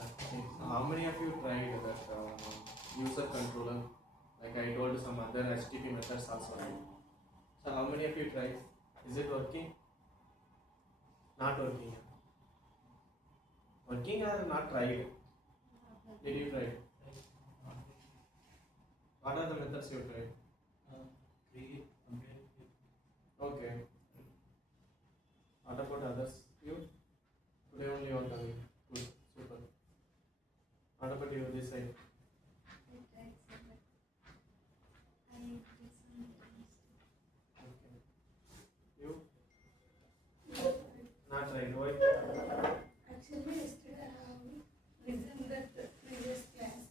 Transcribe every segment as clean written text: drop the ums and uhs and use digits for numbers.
Okay. So how many of you tried that user controller? Like I told some other HTTP methods also. Right? So how many of you tried? Is it working? Not working. Working or not tried? Did you try? What are the methods you tried? Create, compare. Okay. What about others? You? Today only you are coming. Good. Super. What about you this side? Okay. You? Not right. Why? Actually, yesterday I have listened that previous class.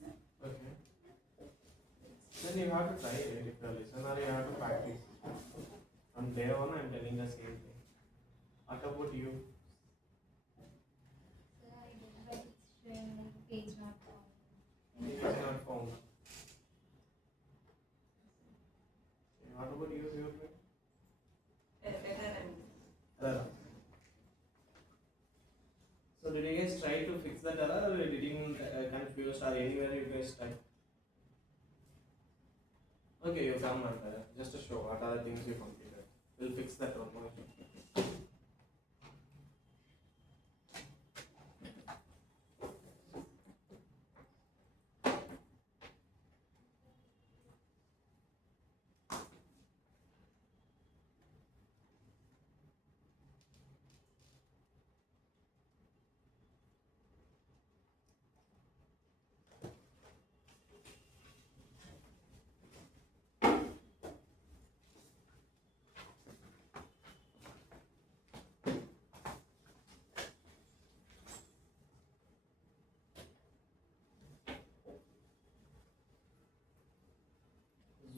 Okay. Then you have to try it if you listen or you have to practice. From day on, I'm telling the same thing. What about you? Sir, I did, but it's showing like page not found. It is not found. Okay. What about you? You try? Error. So did you guys try to fix that error or did you confused or anywhere you guys try? Okay, you come and just to show what are the things you completed. We'll fix that one more.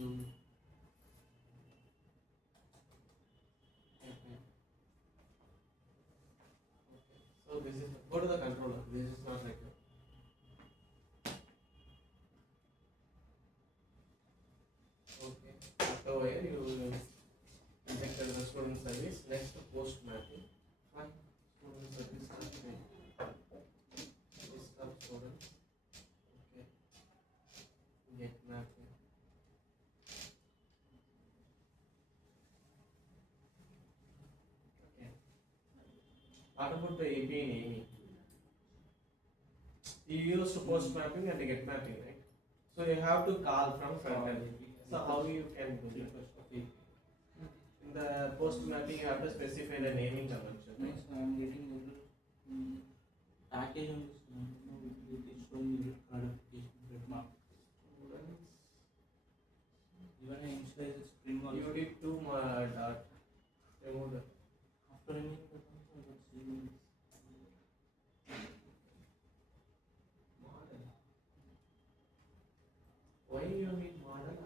Zoom. Okay. So this is go to the controller. This is not like that. Okay. Over here you injected the student service. Next post mapping. Fine. Student service. List of students. Okay. Get mapping. Okay. What about the API naming? You use post mapping and get mapping, right? So you have to call from front end. So how you can do it? In the post mapping, you have to specify the naming convention. Right? So I'm getting little package on this one. It's showing me CRUD application trademark. Even I initialize the Spring also. You did two dot. Remove the. After removing that also, I got saving this. Model. Why you need model?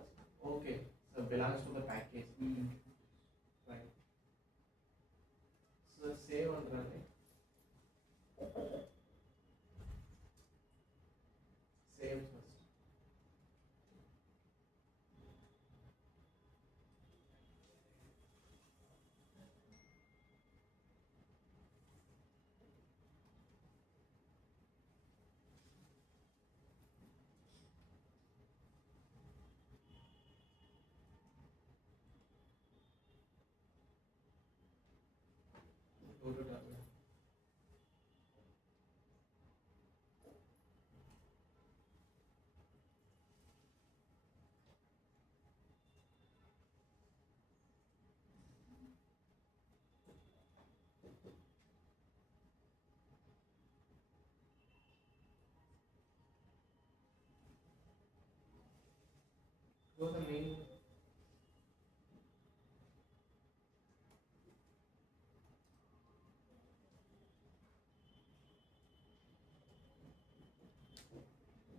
Okay, so belongs to the package. Right. So save and run it. Save first. Go to terminal. Go to the main.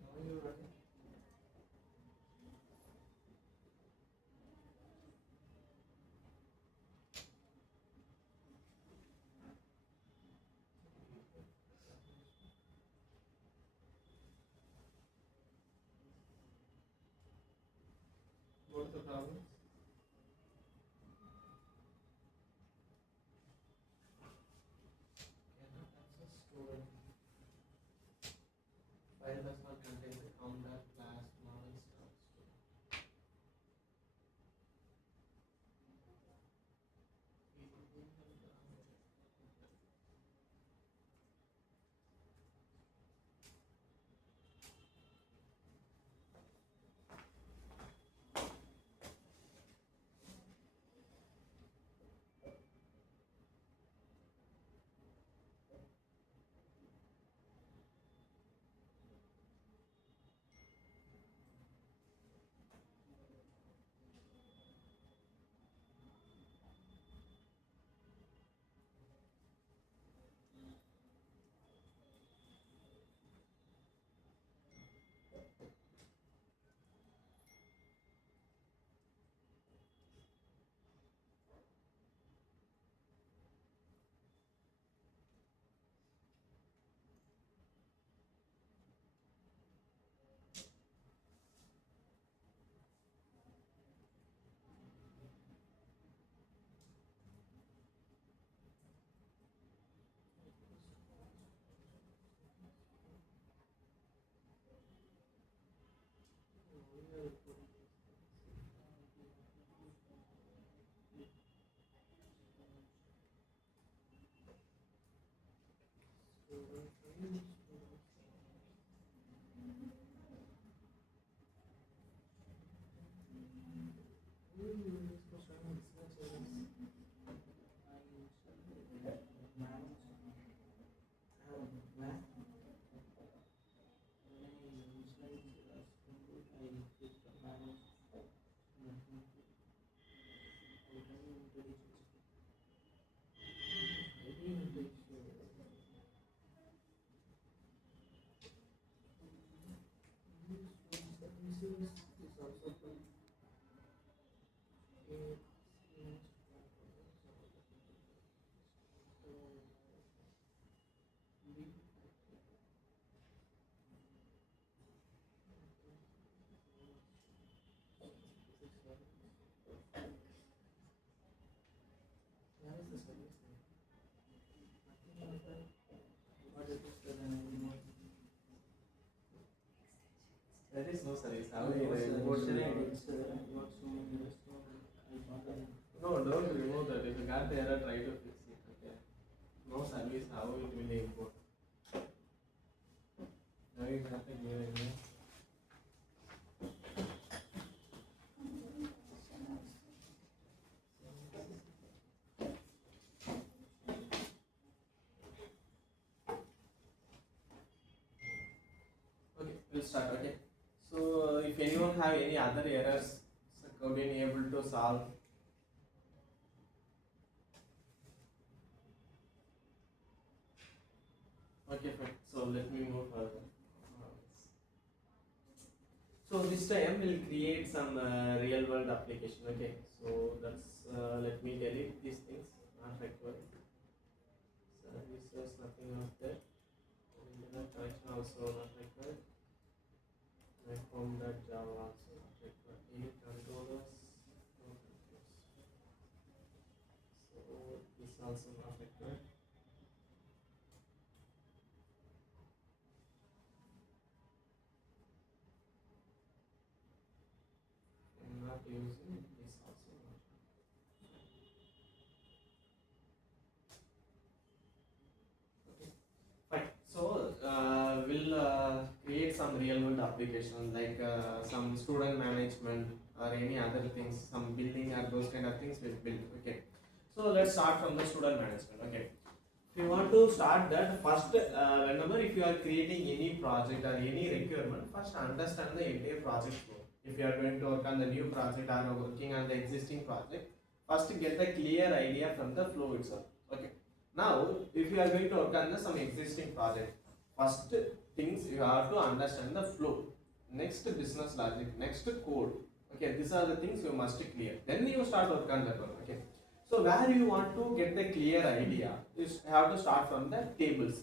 Now you run it. Go to the problem. Cannot access student. There is no service. How will I import the No, don't remove that. If you got the error, try to fix it. Okay. No service, how it will import? Now you have to give a new. Okay, we'll start. Okay. So if anyone have any other errors, so Coding able to solve. Okay, fine. So let me move further. So this time we'll create some real world application. Okay. So that's let me delete these things. Not required. Services, nothing of that. Internet connection also not required. My home.java also not required. Any controllers, no controllers. So this also not required. I'm not using this also not. Okay, fine. So we'll create some real world application like some student management or any other things, some building or those kind of things we'll build. Okay. So let's start from the student management. Okay. If you want to start that, first whenever if you are creating any project or any requirement, first understand the entire project flow. If you are going to work on the new project or working on the existing project, first get the clear idea from the flow itself. Okay. Now, if you are going to work on some existing project, first things you have to understand the flow. Next business logic, next code. Okay, these are the things you must clear. Then you start work on that one. Okay. So where you want to get the clear idea, you have to start from the tables.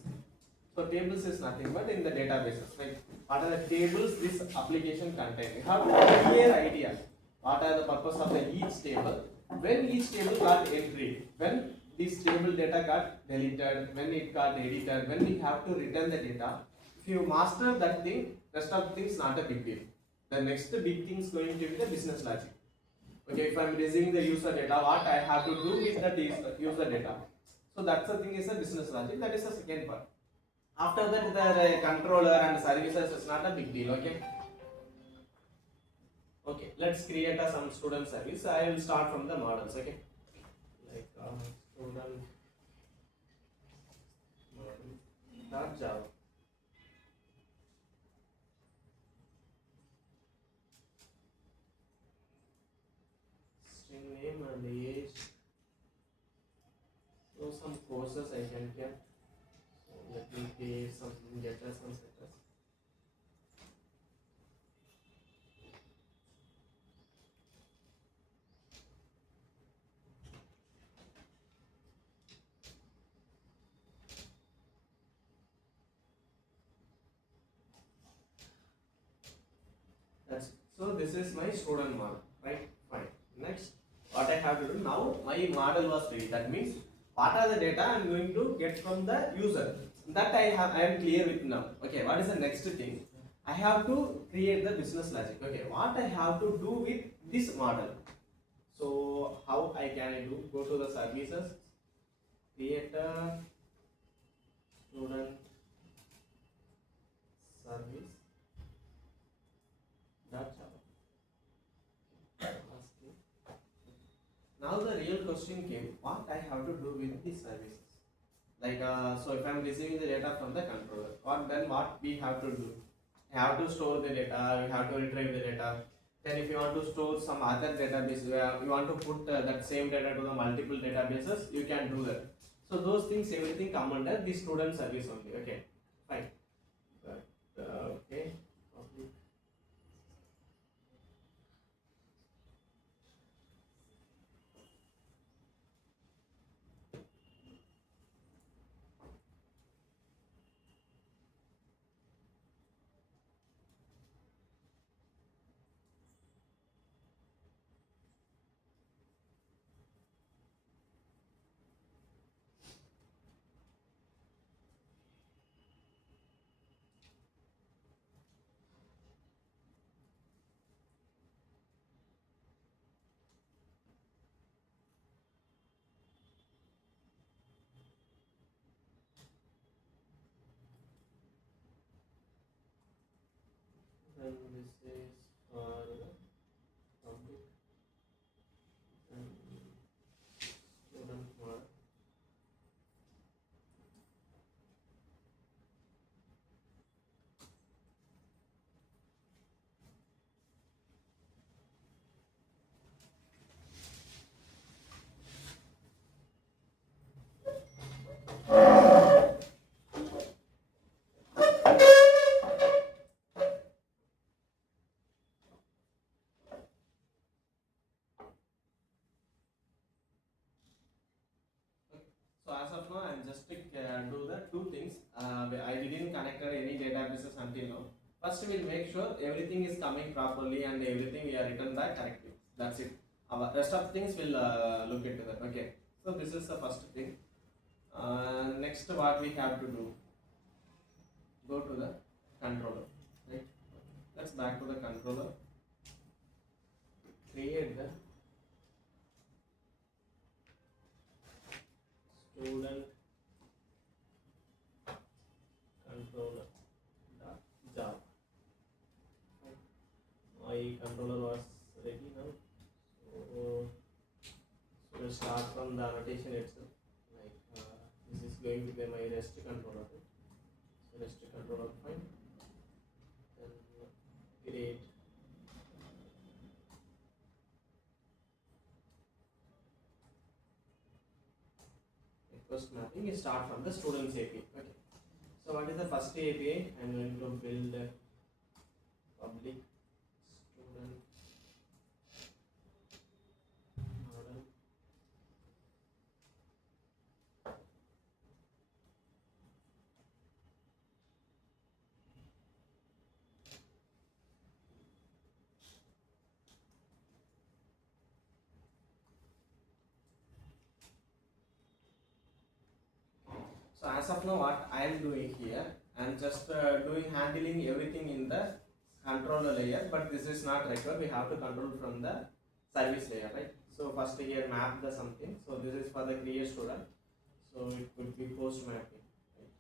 So tables is nothing but in the databases. Like what are the tables this application contains? You have a clear idea. What are the purpose of each table? When each table got entry, when this table data got deleted, when it got edited, when we have to return the data. If you master that thing, rest of the things not a big deal. The next big thing is going to be the business logic. Okay, if I am receiving the user data, what I have to do with that user data. So that's the thing is a business logic. That is the second part. After that, the controller and services is not a big deal. Okay. Okay, let's create some student service. I will start from the models. Okay, like student model .java. String name and age. So some courses I can get. So let me pay some getters and setters. So this is my student model, right? Fine. Next, what I have to do now, my model was ready. That means what are the data I am going to get from the user. That I am clear with now. Okay, what is the next thing? I have to create the business logic. Okay, what I have to do with this model. So how I can do? Go to the services, create a student service dot java. Now the real question came: what I have to do with these services? Like so, if I am receiving the data from the controller, what we have to do? You have to store the data, you have to retrieve the data. Then if you want to store some other database, you want to put that same data to the multiple databases, you can do that. So those things, everything come under the student service only. Okay, fine. Okay. And this is for the public and student model. So as of now, I'm just do the two things. I didn't connect any databases until now. First, we'll make sure everything is coming properly and everything we are written back correctly. That's it. Our rest of things will look into that. Okay. So this is the first thing. Next, what we have to do? Go to the controller. Right. Let's back to the controller. Create the student controller dot java. My controller was ready now. So we'll start from the annotation itself. Like this is going to be my REST controller. So REST controller fine. Then create request mapping. You start from the students API. Okay. So what is the first API? I'm going to build a public student model. So as of now, what I am doing here, I am just handling everything in the controller layer, but this is not required. We have to control from the service layer, right? So first here map the something. So this is for the create student. So it could be post mapping, right?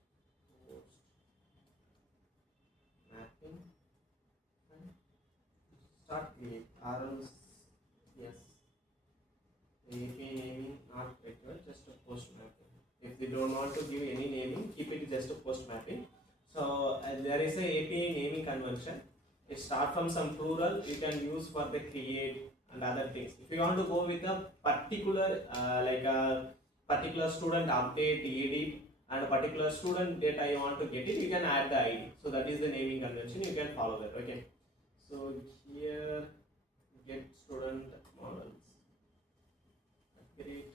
Post mapping. And start create RLs. Yes. API naming not required. Just a post mapping. If they don't want to give any naming, keep it just a post mapping. So there is a API naming convention. It start from some plural you can use for the create and other things. If you want to go with a particular like a particular student update, edit, and a particular student data you want to get it, you can add the ID. So that is the naming convention. You can follow that. Okay. So here get student models. Create.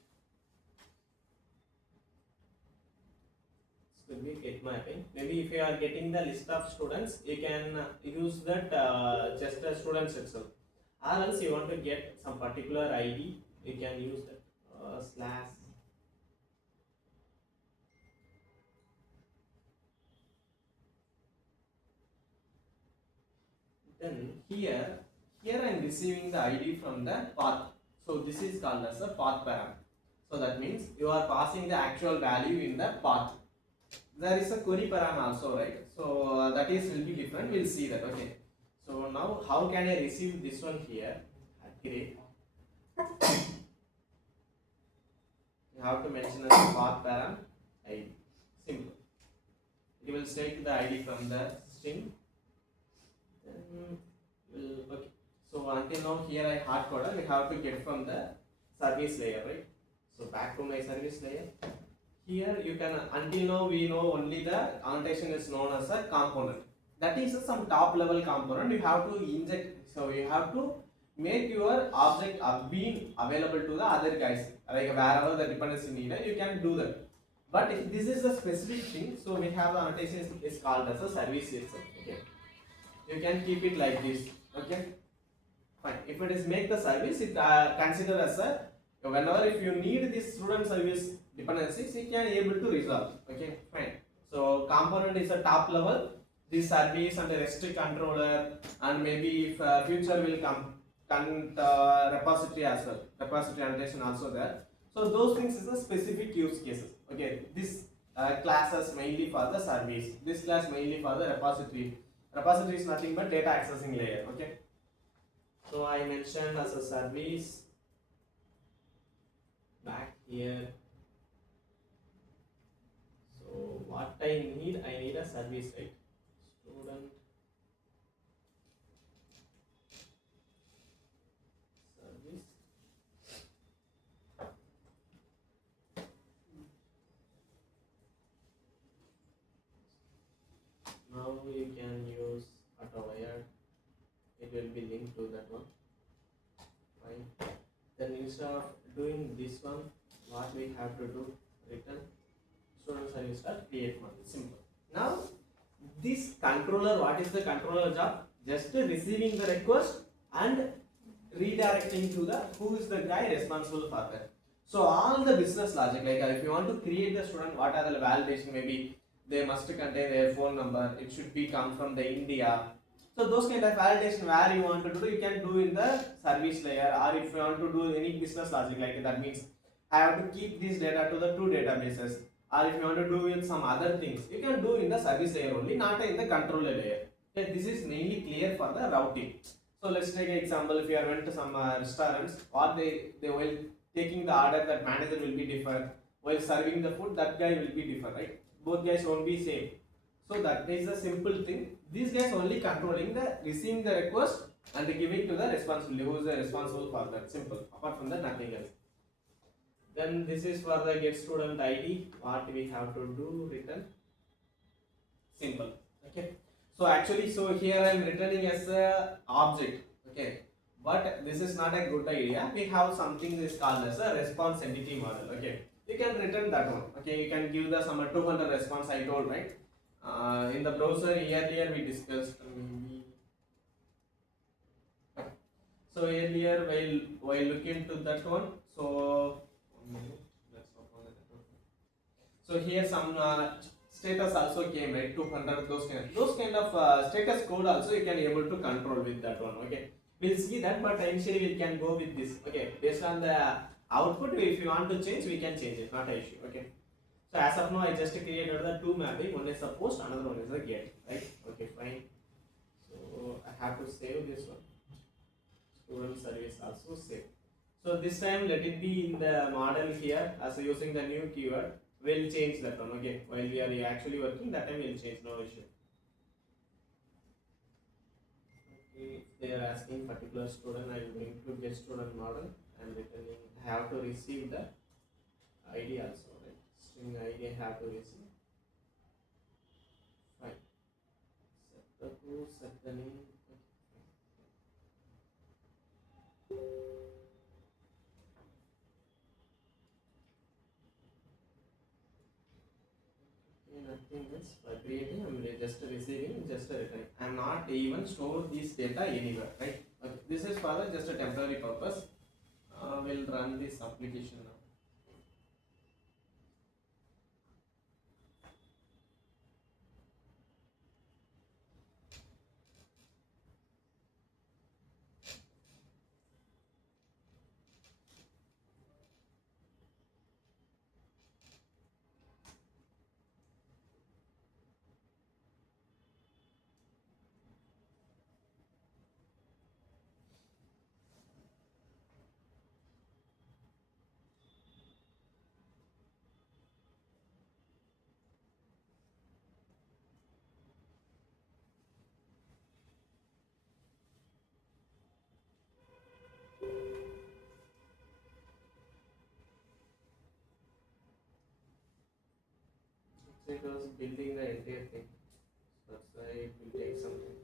Will be get mapping. Maybe if you are getting the list of students, you can use that just the students itself. Or else you want to get some particular ID, you can use that slash. Then here I am receiving the ID from the path. So this is called as a path param. So that means you are passing the actual value in the path. There is a query param also, right? So that is will be different. We'll see that. Okay. So now how can I receive this one here? Great. You have to mention as path param ID. Simple. You will take the ID from the string. Then will okay. So until now here I hard coded. We have to get from the service layer, right? So back to my service layer. Here you can, until now we know only the annotation is known as a component. That is some top level component. You have to inject. So you have to make your object being available to the other guys. Like wherever the dependency needed, you can do that. But if this is the specific thing, so we have the annotation is called as a service itself. Okay. You can keep it like this. Okay. Fine. If it is make the service, it consider as a whenever if you need this student service dependencies, you can able to resolve. Okay. Fine. So component is a top level. This service and the REST controller, and maybe if future will come, repository as well. Repository annotation also there. So those things is a specific use cases. Okay. This classes mainly for the service. This class mainly for the repository. Repository is nothing but data accessing layer. Okay. So I mentioned as a service back here. So what I need a service, right? Student service. Now you can use AutoWire. It will be linked to that one. Fine. Then instead of doing this one, what we have to do? Return student service dot create one. Simple. Now this controller, what is the controller job? Just receiving the request and redirecting to the who is the guy responsible for that. So all the business logic, like if you want to create the student, what are the validation? Maybe they must contain their phone number. It should be come from the India. So those kind of validation where you want to do, you can do in the service layer, or if you want to do any business logic, like that means I have to keep this data to the two databases, or if you want to do with some other things, you can do in the service layer only, not in the controller layer. Okay, this is mainly clear for the routing. So let's take an example. If you are went to some restaurants, or they will taking the order, that manager will be different. While serving the food, that guy will be different, right? Both guys won't be same. So that is a simple thing. These guys only controlling the receiving the request and giving to the responsibility. Who is the responsible for that? Simple. Apart from that, nothing else. Then this is for the get student ID. What we have to do? Return. Simple. Okay. So actually, so here I am returning as a object. Okay. But this is not a good idea. We have something is called as a response entity model. Okay. You can return that one. Okay. You can give the some 200 response I told, right? In the browser earlier we discussed maybe. So earlier while looking to that one, so let's open that. So here some status also came, right? 200 those kind of status code also you can able to control with that one. Okay, we'll see that, but initially we can go with this. Okay, based on the output, if you want to change, we can change it, not an issue. Okay. So as of now, I just created the two mapping. One is the post, another one is the get. Right? Okay, fine. So I have to save this one. Student service also save. So this time let it be in the model here as using the new keyword. We'll change that one. Okay, while we are actually working, that time we'll change. No issue. Okay, they are asking particular student. I am going to get student model and returning. I have to receive the ID also. String ID have to receive. Fine. Set the to set the name. Okay, nothing else. By creating, I am just receiving, just returning. I am not even store this data anywhere, right? Okay. This is for just a temporary purpose. We'll run this application now. it was building the entire thing. So that's why it will take some time.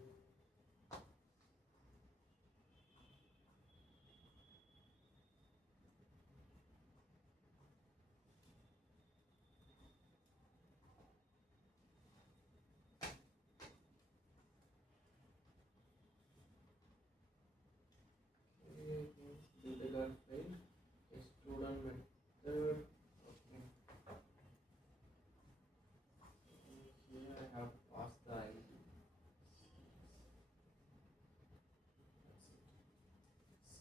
Build the guard file. Student method. Okay. Here I have passed the ID.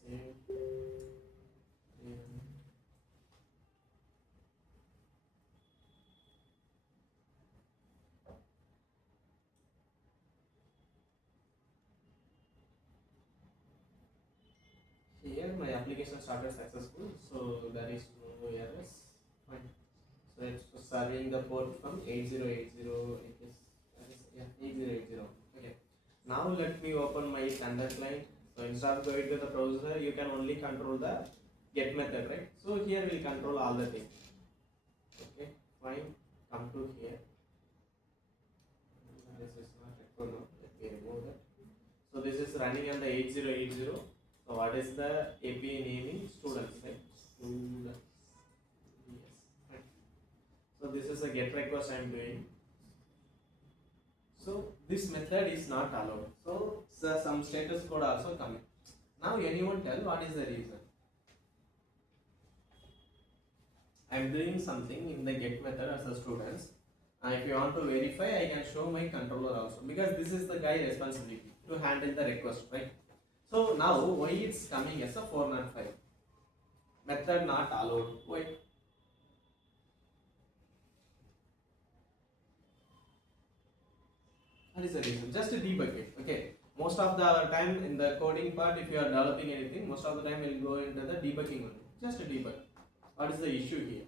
Save. Here my application started successful, so there is no errors. Fine. So it's serving the port from 8080. It is, that is, yeah, 8080. Okay. Now let me open my standard client. So instead of going to the browser, you can only control the get method, right? So here we'll control all the things. Okay, fine. Come to here. This is not record now. Let me remove that. So this is running on the 8080. So what is the API naming? Students, right? Students. Yes. Right. So this is a get request I am doing. So this method is not allowed. So some status code also coming. Now anyone tell what is the reason? I am doing something in the get method as a students. If you want to verify, I can show my controller also, because this is the guy responsibility to handle the request, right? So now why it's coming as a 405 method not allowed? Why? That is the reason. Just debug it. Okay. Most of the time in the coding part, if you are developing anything, most of the time we'll go into the debugging only. Just debug. What is the issue here?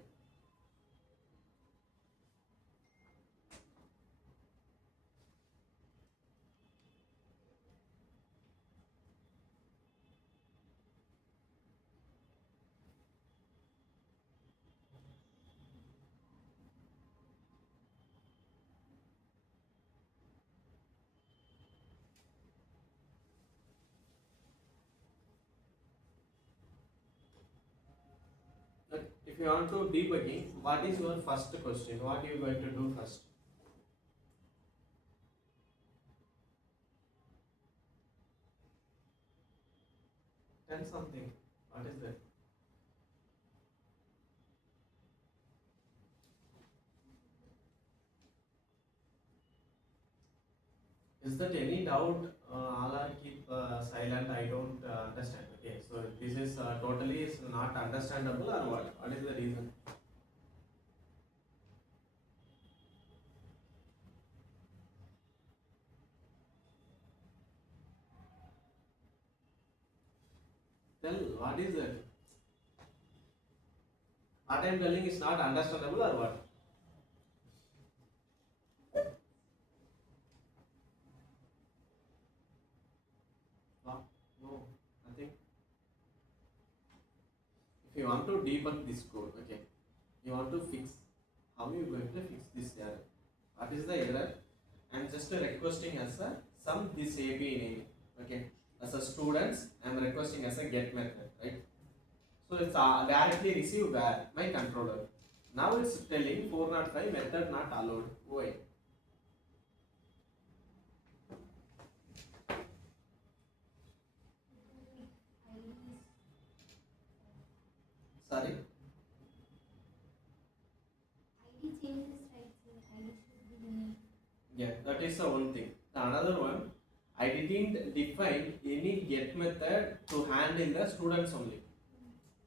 If you want to debugging, what is your first question? What are you going to do first? Tell something. What is that? Is that any doubt? All are keep silent. I don't understand. Okay, so this is totally is not understandable, or what? What is the reason? Tell what is that? What I am telling is not understandable, or what? No, nothing. If you want to debug this code, okay, you want to fix. How are you going to fix this error? What is the error? I'm just requesting as a some this API name. Okay, as a students, I'm requesting as a get method, right? So it's directly receive where my controller. Now it's telling 405 method not allowed. Why? Sorry. ID changes, right? So ID should be unique. Yeah, that is the one thing. The another one, I didn't define any get method to handle the students only.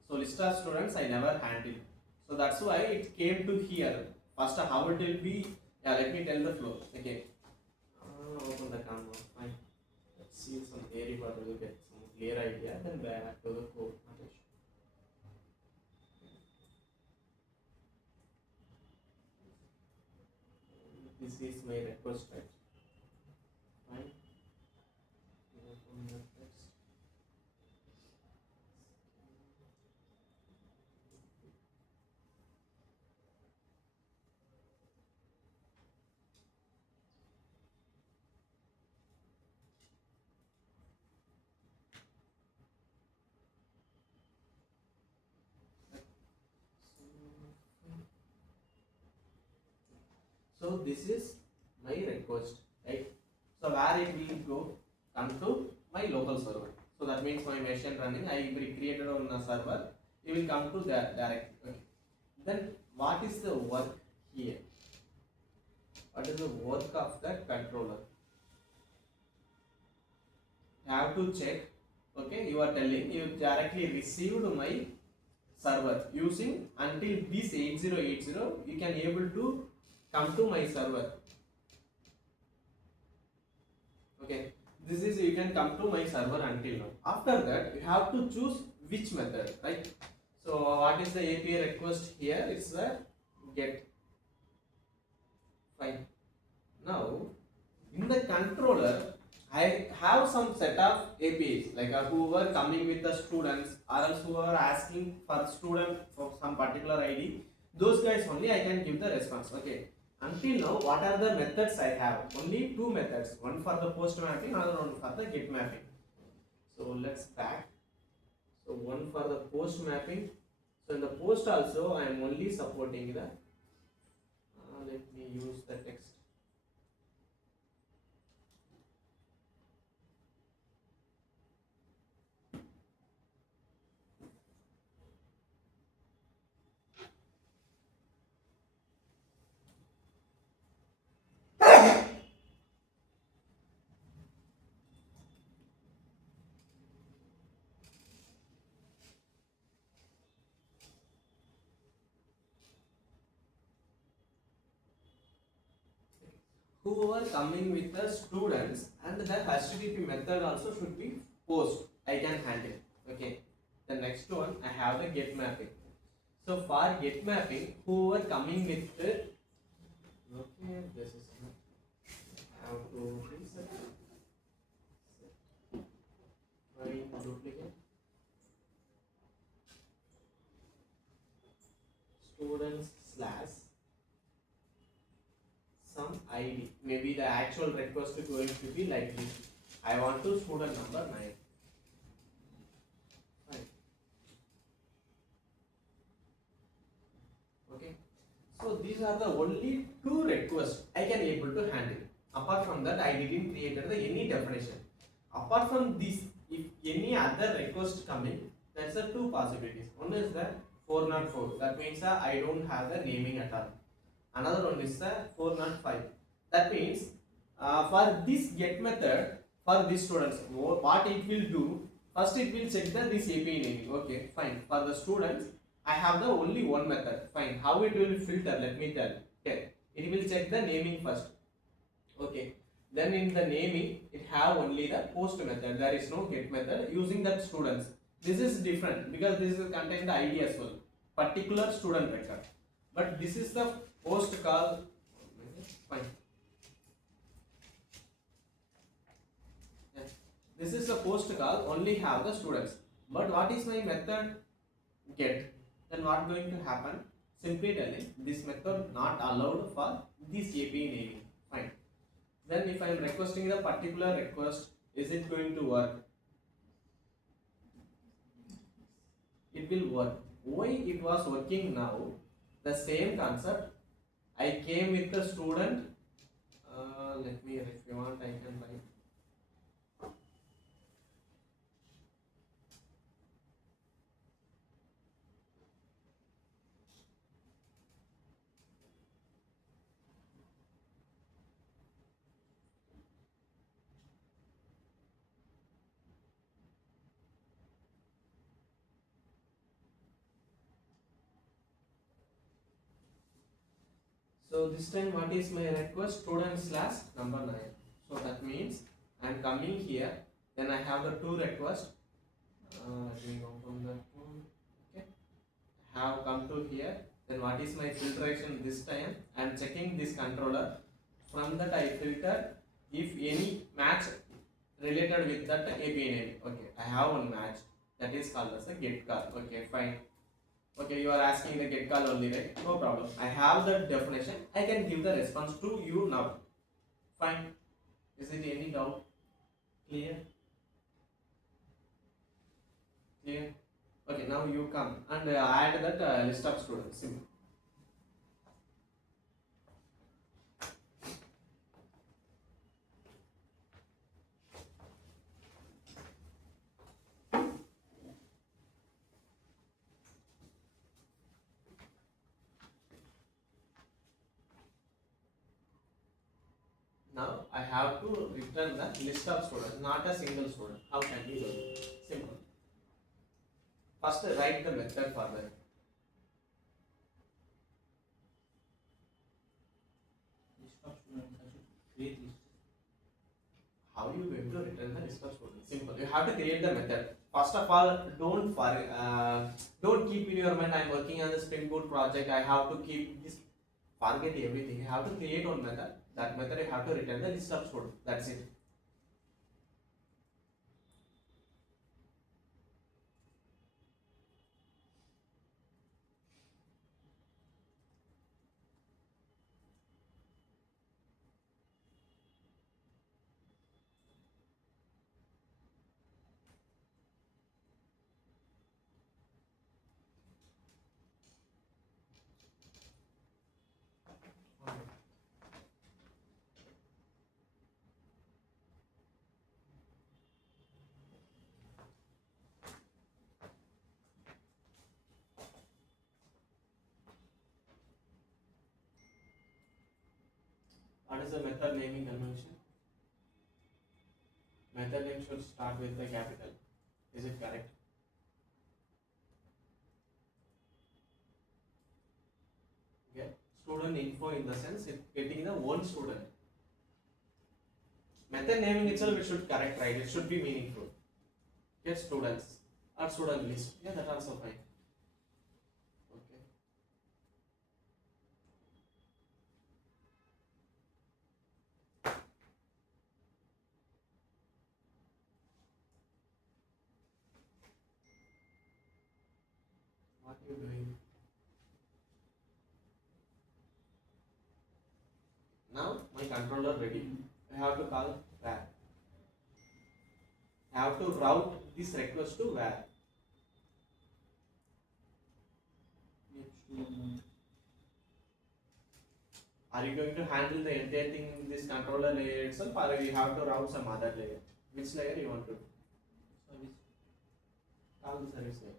So list of students I never handled. So that's why it came to here. First, how it will be? Yeah, let me tell the flow. Okay. Open the Canva. Fine. Let's see some theory, but we'll get some clear idea. Then back to the code. This is my request, right? Fine. Open the text. So this is my request, right? So where it will go? Come to my local server. So that means my machine running, I will created on a server, it will come to that directly. Okay. Then what is the work here? What is the work of that controller? You have to check. Okay, you are telling you directly received my server using until this 8080 you can able to come to my server. Okay, this is you can come to my server until now. After that you have to choose which method, right? So what is the API request here? It's the get. Fine. Now in the controller I have some set of APIs like who were coming with the students or else who are asking for student for some particular ID. Those guys only I can give the response. Okay. Until now, what are the methods I have? Only two methods. One for the post mapping, another one for the get mapping. So let's back. So one for the post mapping. So in the post also I am only supporting the. Let me use the text. Whoever coming with the students and the HTTP method also should be post. I can handle. Okay. The next one I have the get mapping. So for get mapping, whoever coming with the okay, this is I have to reset. Find duplicate students slash some ID. Maybe the actual request is going to be like this. I want to student number 9. Fine. Okay. So these are the only two requests I can able to handle. Apart from that, I didn't create any definition. Apart from this, if any other request coming, that's the two possibilities. One is the 404. That means I don't have the naming at all. Another one is the 405. That means for this get method for these students, what it will do? First, it will check this API naming. Okay, fine. For the students, I have the only one method. Fine. How it will filter? Let me tell. Okay, it will check the naming first. Okay. Then in the naming, it have only the post method. There is no get method using that students. This is different because this is contain the ID as well. Particular student record. But this is the post call. Fine. Yes. This is the post call. Only have the students. But what is my method? Get. Then what going to happen? Simply telling this method not allowed for this API naming. Fine. Then if I am requesting the particular request, is it going to work? It will work. Why it was working now? The same concept. I came with the student. Let me, if you want, I can write. So this time what is my request? Student slash number 9. So that means I am coming here. Then I have the two requests. Let me open that one. Okay. Have come to here. Then what is my filtration this time? I am checking this controller. From that I filter if any match related with that API name. Okay, I have one match that is called as a get call. Okay, fine. Okay, you are asking the get call only, right? No problem. I have the definition. I can give the response to you now. Fine. Is it any doubt? Clear? Clear? Okay, now you come and add that list of students. Simple. I have to return the list of students, not a single student. How can we do it? Simple. First, write the method for that. List of students, I should create list. How are you going to return the list of students? Simple. You have to create the method. First of all, don't keep in your mind, I'm working on the Spring Boot project. I have to keep this. Forget everything. You have to create one method. That method you have to return the list of students. That's it. What is the method naming convention? Method name should start with the capital. Is it correct? Okay. Student info in the sense it getting the one student. Method naming itself it should correct, right? It should be meaningful. Get students or student list. Yeah, that's also fine. Okay. What are you doing? Now my controller ready. I have to call where. I have to route this request to where. Get student. Are you going to handle the entire thing in this controller layer itself, or you have to route some other layer? Which layer you want to Service. call the service layer?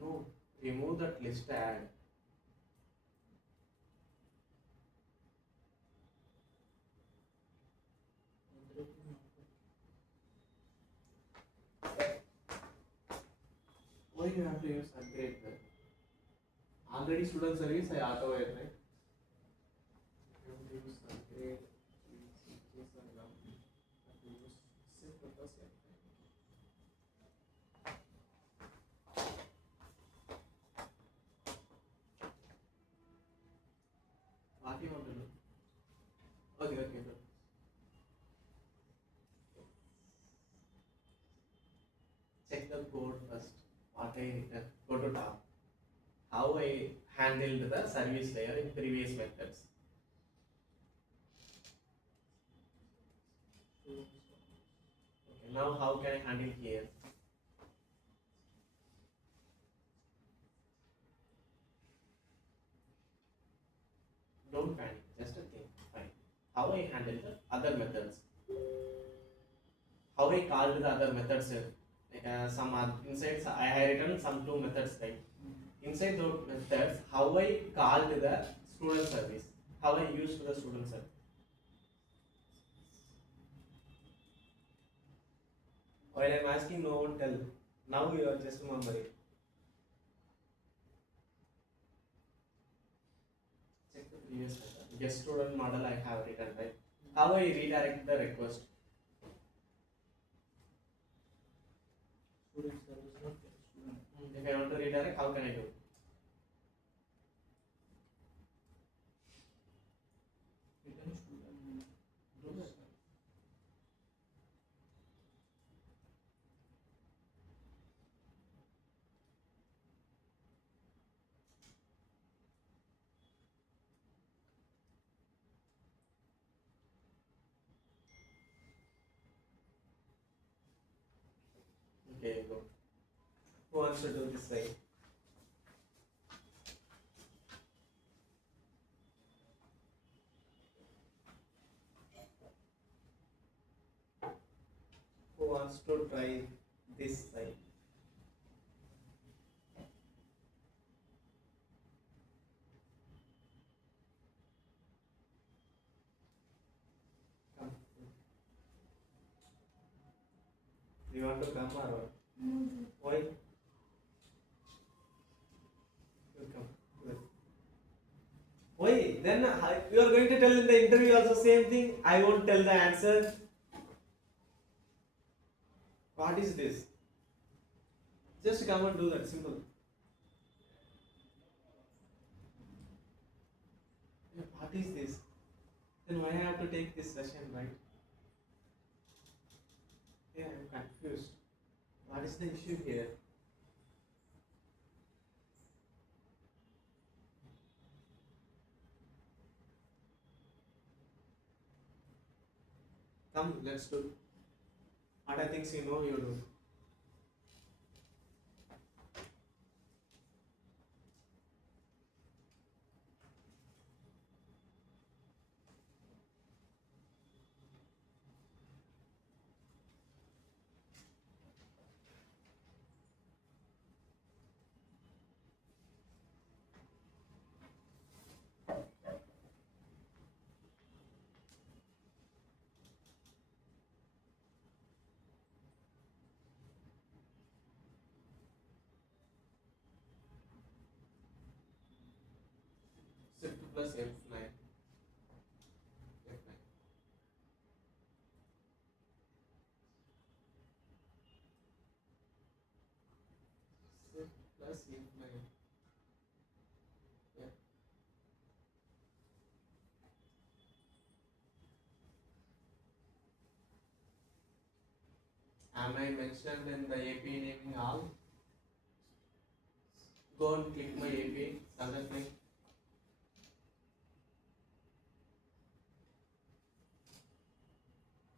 No, remove that list add. Why you have to use upgrade then? Already student service I auto add, right? You have to use upgrade. What do you want to do? Okay, good. Check the code first. What I written. Go to top. How I handled the service layer in previous methods. Okay, now how can I handle here? Don't panic, just a thing. Fine. How I handle the other methods? How I called the other methods? Inside I have written some two methods, right? Inside those methods, how I called the student service? How I used the student service? While I am asking, no one tell. Now you are just remembering. Check the previous method. Guest student model I have written, right? How I redirect the request? Student service, not get student. If I want to redirect, how can I do? Return student. Do that. Okay, go. Who wants to do this side? Who wants to try this side? You want to come or what? No, Why? You come. Good. Why? Then you are going to tell in the interview also same thing. I won't tell the answer. What is this? Just come and do that. Simple. Yeah, what is this? Then why I have to take this session, right? Yeah, I'm confused. What is the issue here? Come, let's do. What I think you know, you do. Shift plus F9. F9. Shift plus F9. Yeah. Am I mentioned in the AP naming all? Go and click my AP. Other thing.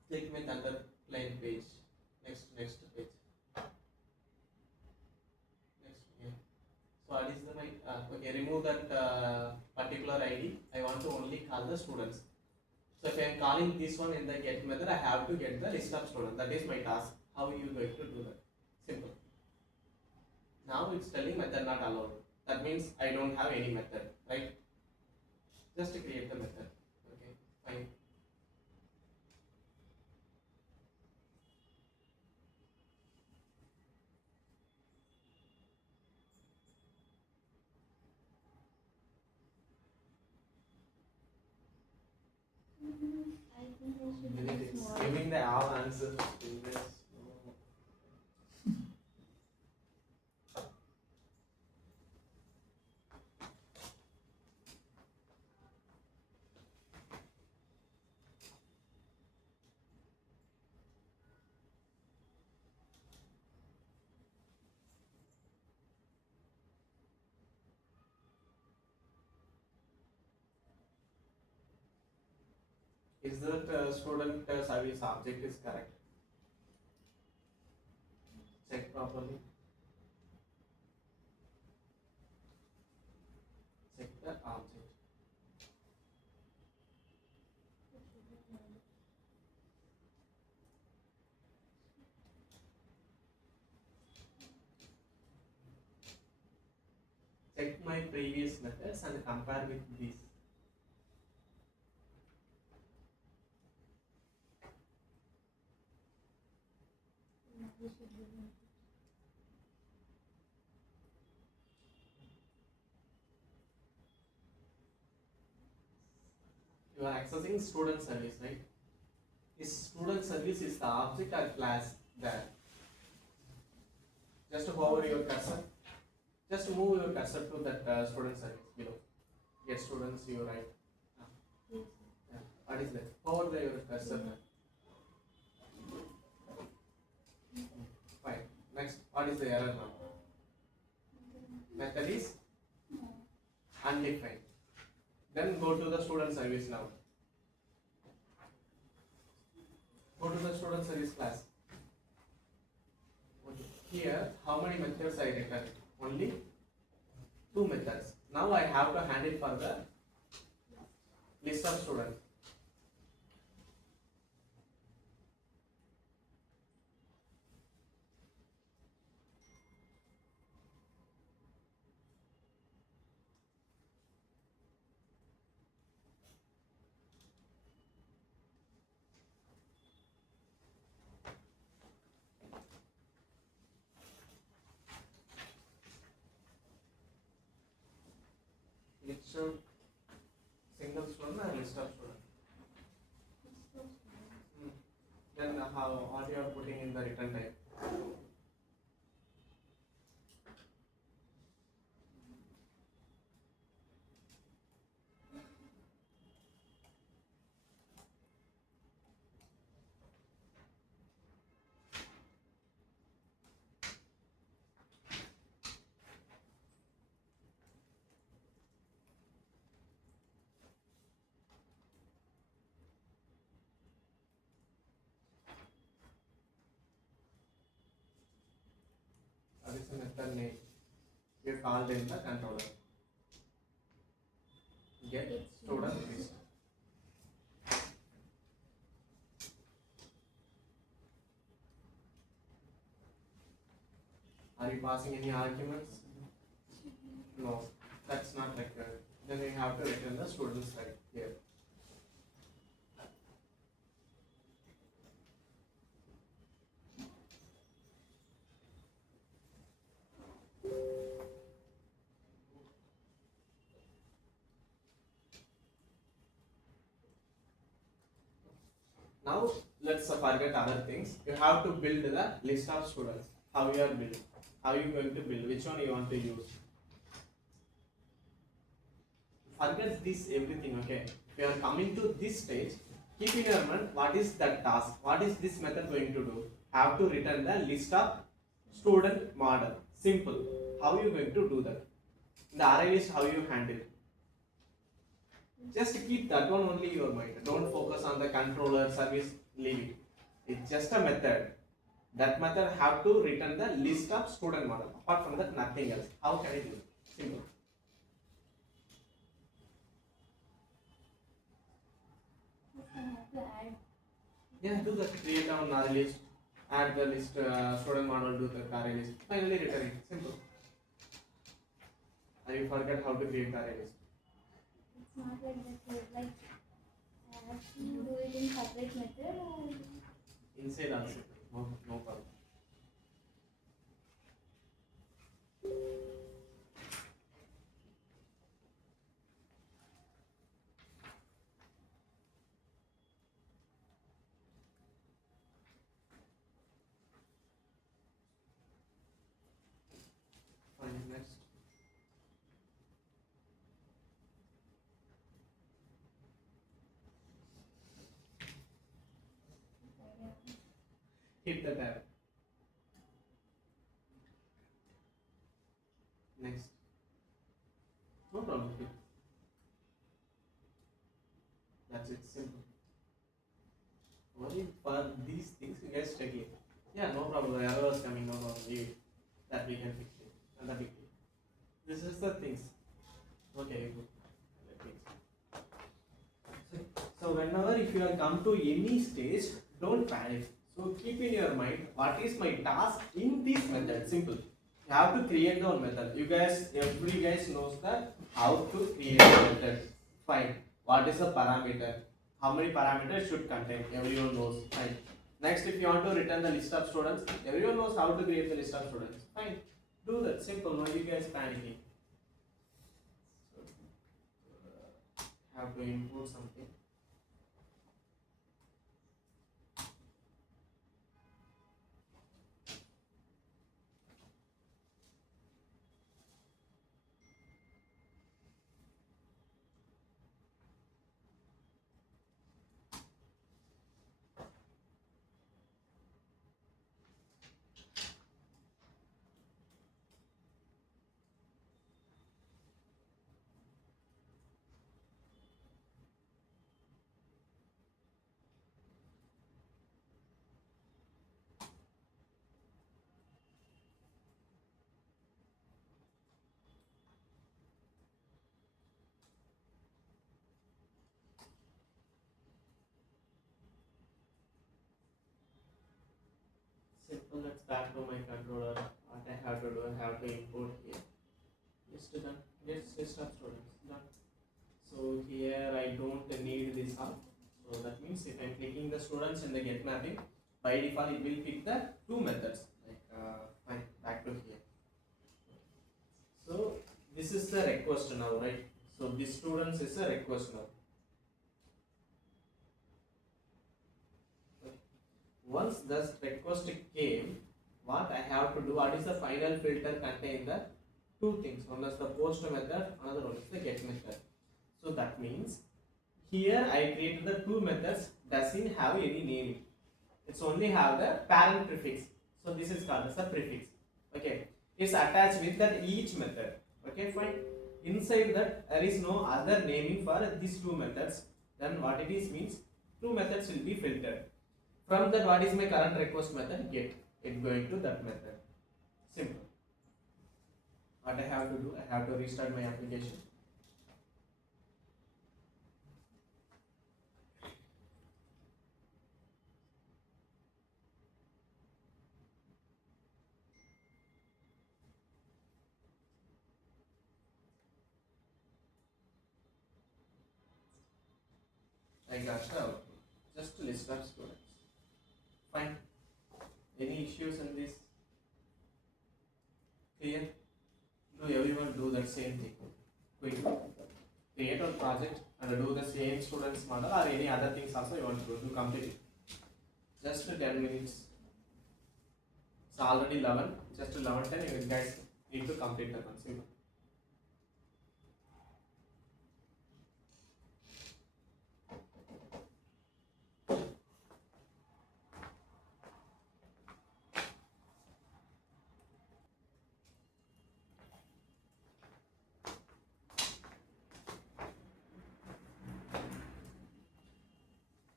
Click with other plain page. Next page. Next, yeah. So what is the my okay, remove that particular ID. I want to only call the students. So if I am calling this one in the get method, I have to get the list of students. That is my task. How you going to do that? Simple. Now it's telling method not allowed. That means I don't have any method, right? Just to create the method. Okay, fine. I think I should Many do things. small. Giving the all answers in this. Is that student service object is correct? Check properly. Check the object. Check my previous methods and compare with this. No, we should do that. You are accessing student service, right? Is student service is the object or class there? Just hover your cursor. Just move your cursor to that student service below. Get students, you write. Yes. Yeah. What is that? Hover the your cursor. Fine. Next, what is the error now? Method is undefined. Then go to the student service now. Go to the student service class. Okay. Here, how many methods I return? Only 2 methods. Now I have to hand it for the list of students. registered single student or list of student? Then how what you are putting in the return type? That is a method name. You called in the controller. Get student list. Are you passing any arguments? No, that's not required. Then you have to return the student side here. Now let's forget other things. You have to build the list of students. How you are building? How you going to build? Which one you want to use? Forget this everything. Okay. If you are coming to this stage, keep in your mind what is the task. What is this method going to do? Have to return the list of student model. Simple. How you going to do that? In the array list, how you handle? Just keep that one only in your mind. Don't focus on the controller service. Leave it. It's just a method. That method have to return the list of student model. Apart from that, nothing else. How can I do it? Simple. I have to add. Yeah, do that. Create an array list. Add the list student model. Do the array list. Finally, return it. Simple. And you forget how to create the array list. It's not like that. Like I have to do it in separate method or Inside also. No problem. Fine, next. Hit the tab. Next. No problem. That's it. Simple. Only for these things you guys check it. Yeah, no problem. The error was coming. No problem. Leave it. That we can fix it. And that we can. This is the things. Okay, good. Let me. So whenever if you are come to any stage, don't panic. So keep in your mind what is my task in this method. Simple. You have to create the method. You guys, every guys knows that how to create a method. Fine. What is a parameter? How many parameters should contain? Everyone knows. Fine. Next, if you want to return the list of students, everyone knows how to create the list of students. Fine. Do that. Simple. Why you guys panicking? So, have to import something. Simple. Let's back to my controller. What I have to do, I have to import here. Just done. Yes, list of students. Done. So here I don't need this up. So that means if I'm clicking the students in the get mapping, by default it will pick the two methods. Like fine, back to here. So this is the request now, right? So this students is a request now. Once this request came, what I have to do, what is the final filter contain the two things. One is the post method, another one is the get method. So that means here I created the two methods, doesn't have any naming. It's only have the parent prefix. So this is called as the prefix. Okay, it's attached with that each method. Okay, fine. Inside that there is no other naming for these two methods. Then what it is means two methods will be filtered. From that, what is my current request method? Get. It going to that method. Simple. What I have to do? I have to restart my application. I got the output. Just a list of students. Fine. Any issues in this? Clear? Do everyone do that same thing? Quick. Create a project and do the same students model or any other things also you want to do to complete it. Just 10 minutes. It's already 11. Just 11:10 you guys need to complete the concept.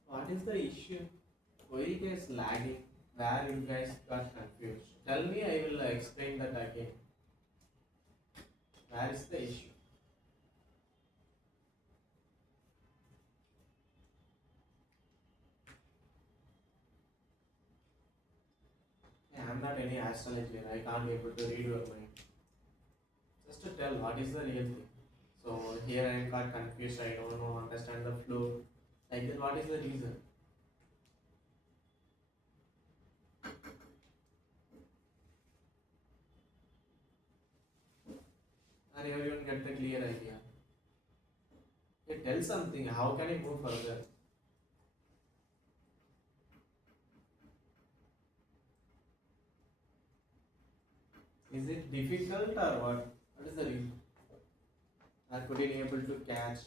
What is the issue? Why you guys lagging? Where you guys got confused? Tell me, I will explain that again. Where is the issue? Yeah, I'm not any astrologer. I can't be able to read your mind. Just to tell what is the real thing. So here I got confused. I don't know, understand the flow. Like that, what is the reason? And everyone get the clear idea. Okay, tell something. How can I move further? Is it difficult or what? What is the reason? Are couldn't able to catch?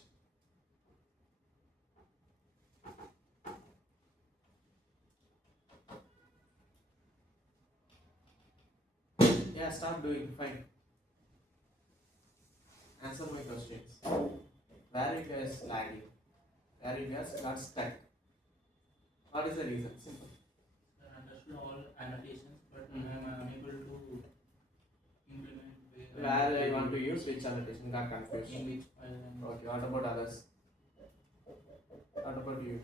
Yeah, start doing. Fine. Answer my questions. Where you guys lagging? Where you guys got stuck? What is the reason? Simple. I understood all annotations, but I am unable to implement Where I want to use which annotation? Got confused. in which file and Okay, what about others? What about you?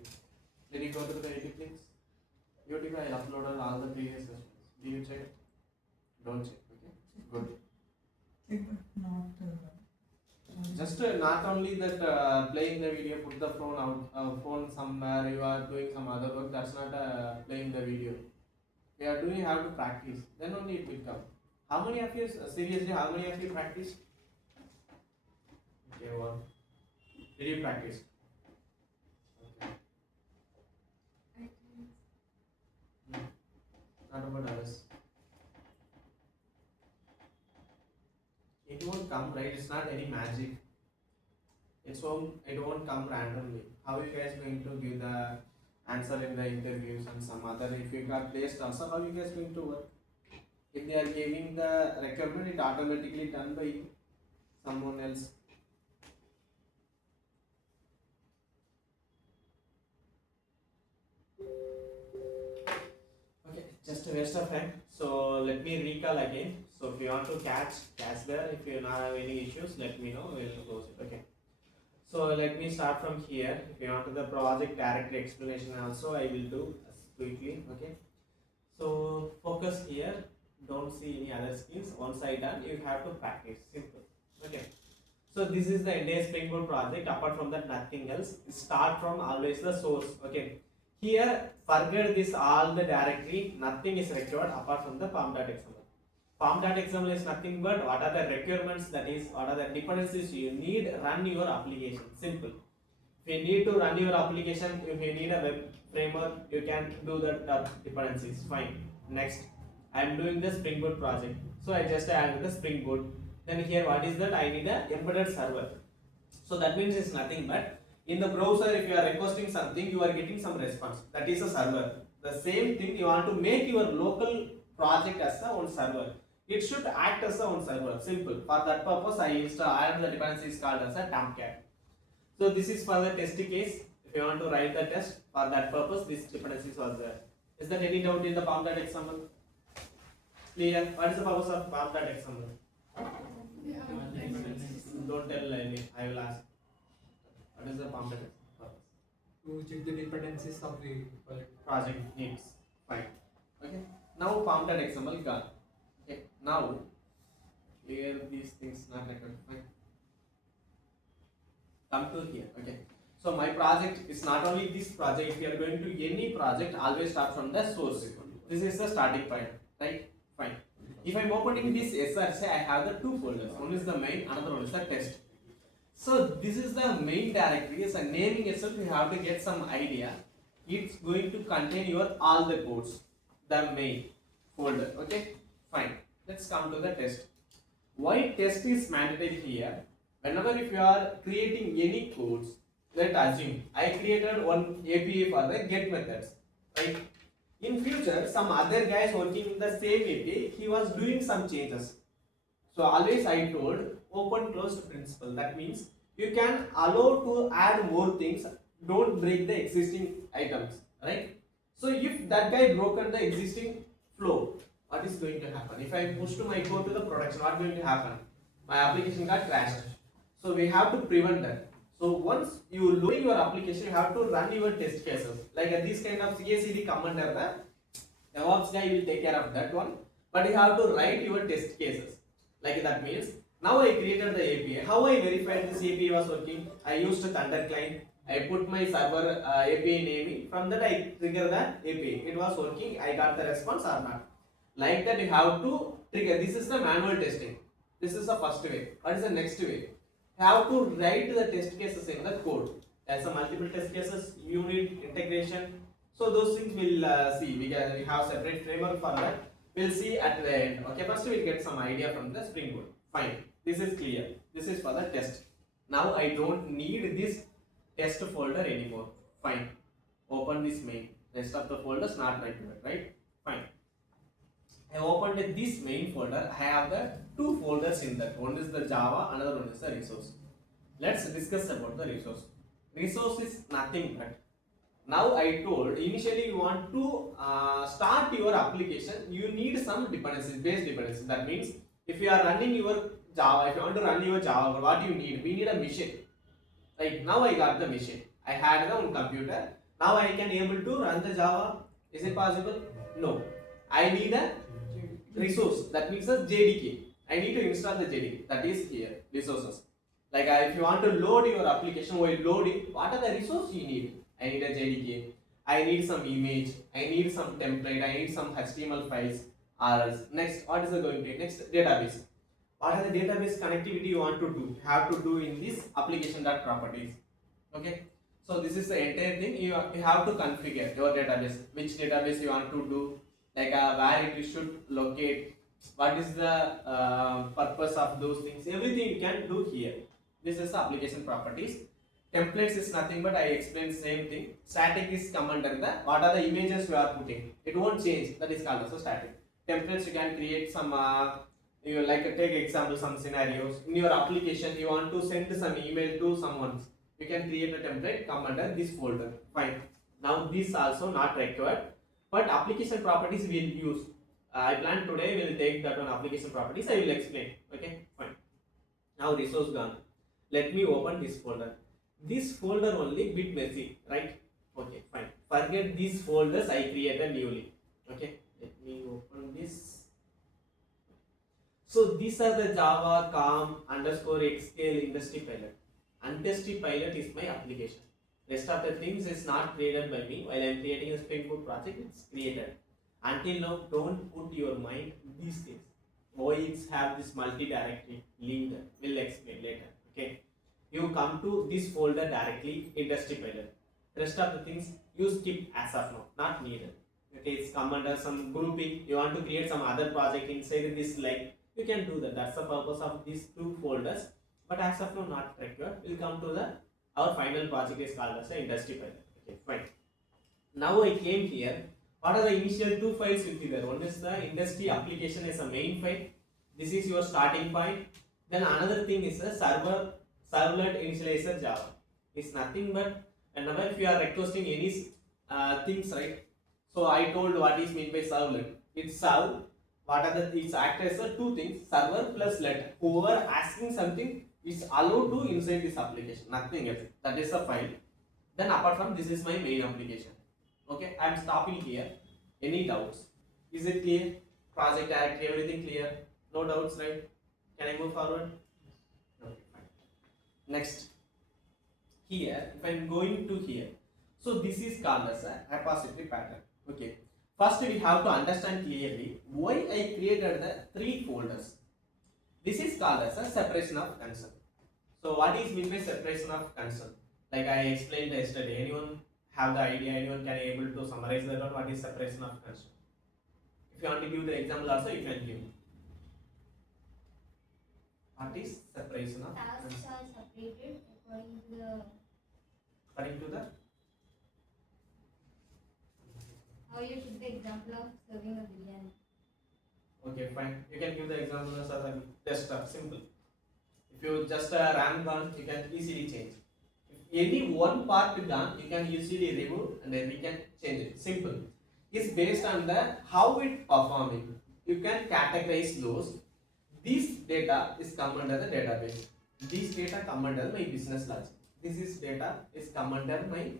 Did you go to the edit links? YouTube, I uploaded all the previous sessions. Do you check it? Don't check, okay? Good. Just not only that playing the video, put the phone out, phone somewhere, you are doing some other work, that's not playing the video. You are doing, you have to practice, then only it will come. How many of you, seriously, how many of you practice? Okay, one. Did you practice? Okay. Not about others. It won't come, right? It's not any magic. It won't come randomly. How you guys going to give the answer in the interviews and some other? If you got placed also, how you guys going to work? If they are giving the requirement, it automatically done by you, someone else. Okay, just a waste of time. So let me recall again. So if you want to catch there. If you not have any issues, let me know. We'll close it. Okay. So let me start from here. If you want to the project directory explanation also, I will do quickly. Okay. So focus here. Don't see any other skills. Once I done, you have to practice. Simple. Okay. So this is the entire Spring Boot project. Apart from that, nothing else. Start from always the source. Okay. Here, forget this all the directory. Nothing is required apart from the pom.xml. Form.xml is nothing but what are the requirements, that is what are the dependencies you need run your application. Simple. If you need to run your application, if you need a web framework, you can do that dependencies. Fine. Next, I am doing the Spring Boot project. So I just added the Spring Boot. Then here what is that? I need a embedded server. So that means it's nothing but in the browser, if you are requesting something, you are getting some response. That is a server. The same thing, you want to make your local project as a own server. It should act as a own server. Simple. For that purpose, I added the dependencies called as a Tomcat. So this is for the test case. If you want to write the test for that purpose, this dependencies was there. Is there any doubt in the pom.xml? Clear? What is the purpose of pom.xml? Don't tell any. I will ask. What is the pom.xml purpose? To check the dependencies of the Project needs. Fine. Okay. Now pom.xml gone. Okay. Now clear these things not required. Fine. Come to here. Okay. So my project is not only this project. If you are going to any project, always start from the source. This is the starting point, right? Fine. If I am opening this SRC, I have the two folders. One is the main, another one is the test. So this is the main directory. As a naming itself, you have to get some idea. It's going to contain your all the codes, the main folder. Okay. Fine. Let's come to the test. Why test is mandatory here? Whenever if you are creating any codes, let's assume I created one API for the get methods, right? In future, some other guys working in the same API, he was doing some changes. So always I told open closed principle. That means you can allow to add more things. Don't break the existing items, right? So if that guy broken the existing flow, what is going to happen? If I push to my code to the production, what is going to happen? My application got crashed. So we have to prevent that. So once you load your application, you have to run your test cases. Like this kind of CI/CD command are the DevOps guy will take care of that one. But you have to write your test cases. Like that means now I created the API. How I verified this API was working? I used a Thunder client. I put my server API naming. From that I trigger the API. It was working. I got the response or not. Like that you have to trigger. This is the manual testing. This is the first way. What is the next way? Have to write the test cases in the code. There's some multiple test cases, unit integration. So those things we'll see. We have separate framework for that. We'll see at the end. Okay, first we'll get some idea from the Spring Boot. Fine. This is clear. This is for the test. Now I don't need this test folder anymore. Fine. Open this main. Rest of the folders not required, right? Fine. I opened this main folder. I have the two folders in that. One is the Java, another one is the resource. Let's discuss about the resource. Resource is nothing but, now I told initially you want to start your application, you need some dependencies, base dependencies. That means if you are running your Java, if you want to run your Java, what do you need? We need a machine. Right, now I got the machine. I had the own computer. Now I can able to run the Java. Is it possible? No. I need a resource. That means a JDK. I need to install the JDK. That is here, resources. Like if you want to load your application, while loading, what are the resources you need? I need a JDK. I need some image. I need some template. I need some HTML files. Or next, what is it going to be? Next, database. What are the database connectivity you want to do? Have to do in this application.properties. Okay. So this is the entire thing. You have to configure your database. Which database you want to do? Like where it should locate. What is the purpose of those things? Everything you can do here. This is the application properties. Templates is nothing but I explained same thing. Static is come under the what are the images you are putting. It won't change. That is called also static. Templates you can create some. You like take example some scenarios in your application. You want to send some email to someone. You can create a template. Come under this folder. Fine. Now this also not required. But application properties we will use. I plan today we will take that one application properties. I will explain. Okay. Fine. Now resource gone. Let me open this folder. This folder only bit messy, right? Okay, fine. Forget these folders I created newly. Okay, let me open this. So these are the Java com underscore xscale industry pilot. Industry pilot is my application. Rest of the things is not created by me. While I am creating a Spring Boot project, it's created. Until now, don't put your mind these things. why it's have this multi-directory link. We'll explain later. Okay, you come to this folder directly, industry pilot. Rest of the things you skip as of now, not needed. Okay, it's come under some grouping. You want to create some other project inside this line, you can do that. That's the purpose of these two folders. But as of now, not required. We'll come to the our final project is called as the industry pilot. Okay, fine. Now I came here. What are the initial two files will be there? One is the industry application as a main file. This is your starting point. Then another thing is a servlet initializer Java. It's nothing but whenever if you are requesting any things, right? So I told what is meant by servlet. It's serve. What are the it's act as a two things, server plus let. Whoever asking something is allowed to inside this application. Nothing else. That is the file. Then apart from this is my main application. Okay, I am stopping here. Any doubts? Is it clear? Project directory, everything clear? No doubts, right? Can I move forward? Okay, fine. Next, here, if I am going to here, so this is called as a repository pattern. Okay, first we have to understand clearly why I created the three folders. This is called as a separation of concern. So what is meant by separation of concern? Like I explained yesterday, anyone have the idea, anyone can able to summarize that on what is separation of concern? If you want to give the example also, you can give. What is separation of Tasks concern? are separated according to the According to the how you took the example of serving a biryani. okay, fine. You can give the example as a desktop, simple. If you just RAM gone, you can easily change. If any one part gone, you can easily remove and then we can change it. Simple. It's based on the how it performing. You can categorize those. This data is come under the database. This data come under my business logic. This is data is come under my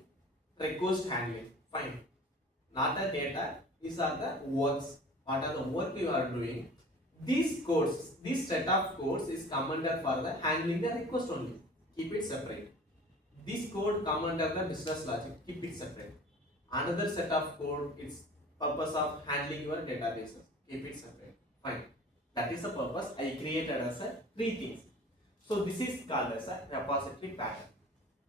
request handling. Fine. Not the data. These are the works. What are the work you are doing? These codes, this set of codes is come under for the handling the request only. Keep it separate. This code come under the business logic. Keep it separate. Another set of code is purpose of handling your databases. Keep it separate. Fine. That is the purpose I created as a three things. So this is called as a repository pattern.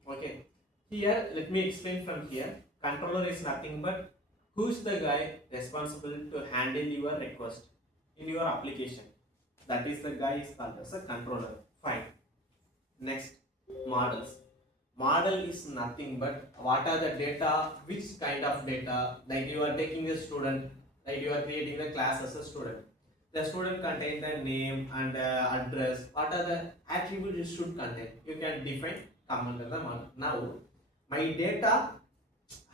Okay. Here, let me explain from here. Controller is nothing but who is the guy responsible to handle your request in your application. That is the guy is called as a controller. Fine. Next, models. Model is nothing but what are the data, which kind of data, like you are taking a student, like you are creating the class as a student. The student contain the name and address. What are the attributes it should contain? You can define, come under the model. Now, my data,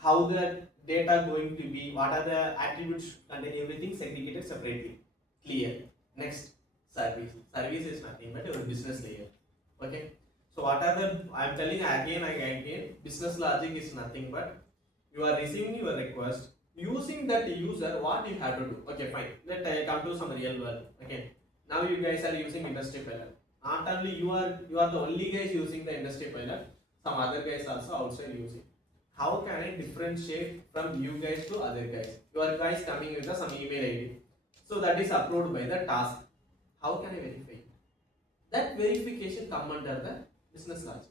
how the data going to be, what are the attributes contain, everything segregated separately. Clear. Next, service. Service is nothing but your business layer. Okay. So what are the, I am telling again, business logic is nothing but you are receiving your request, using that user, what you have to do. Okay, fine. Let I come to some real world. Okay. Now you guys are using industry pilot. Not only you are the only guys using the industry pilot, some other guys also outside using. How can I differentiate from you guys to other guys? Your guys coming with some email ID. So that is approved by the task. How can I verify? That verification come under the business logic.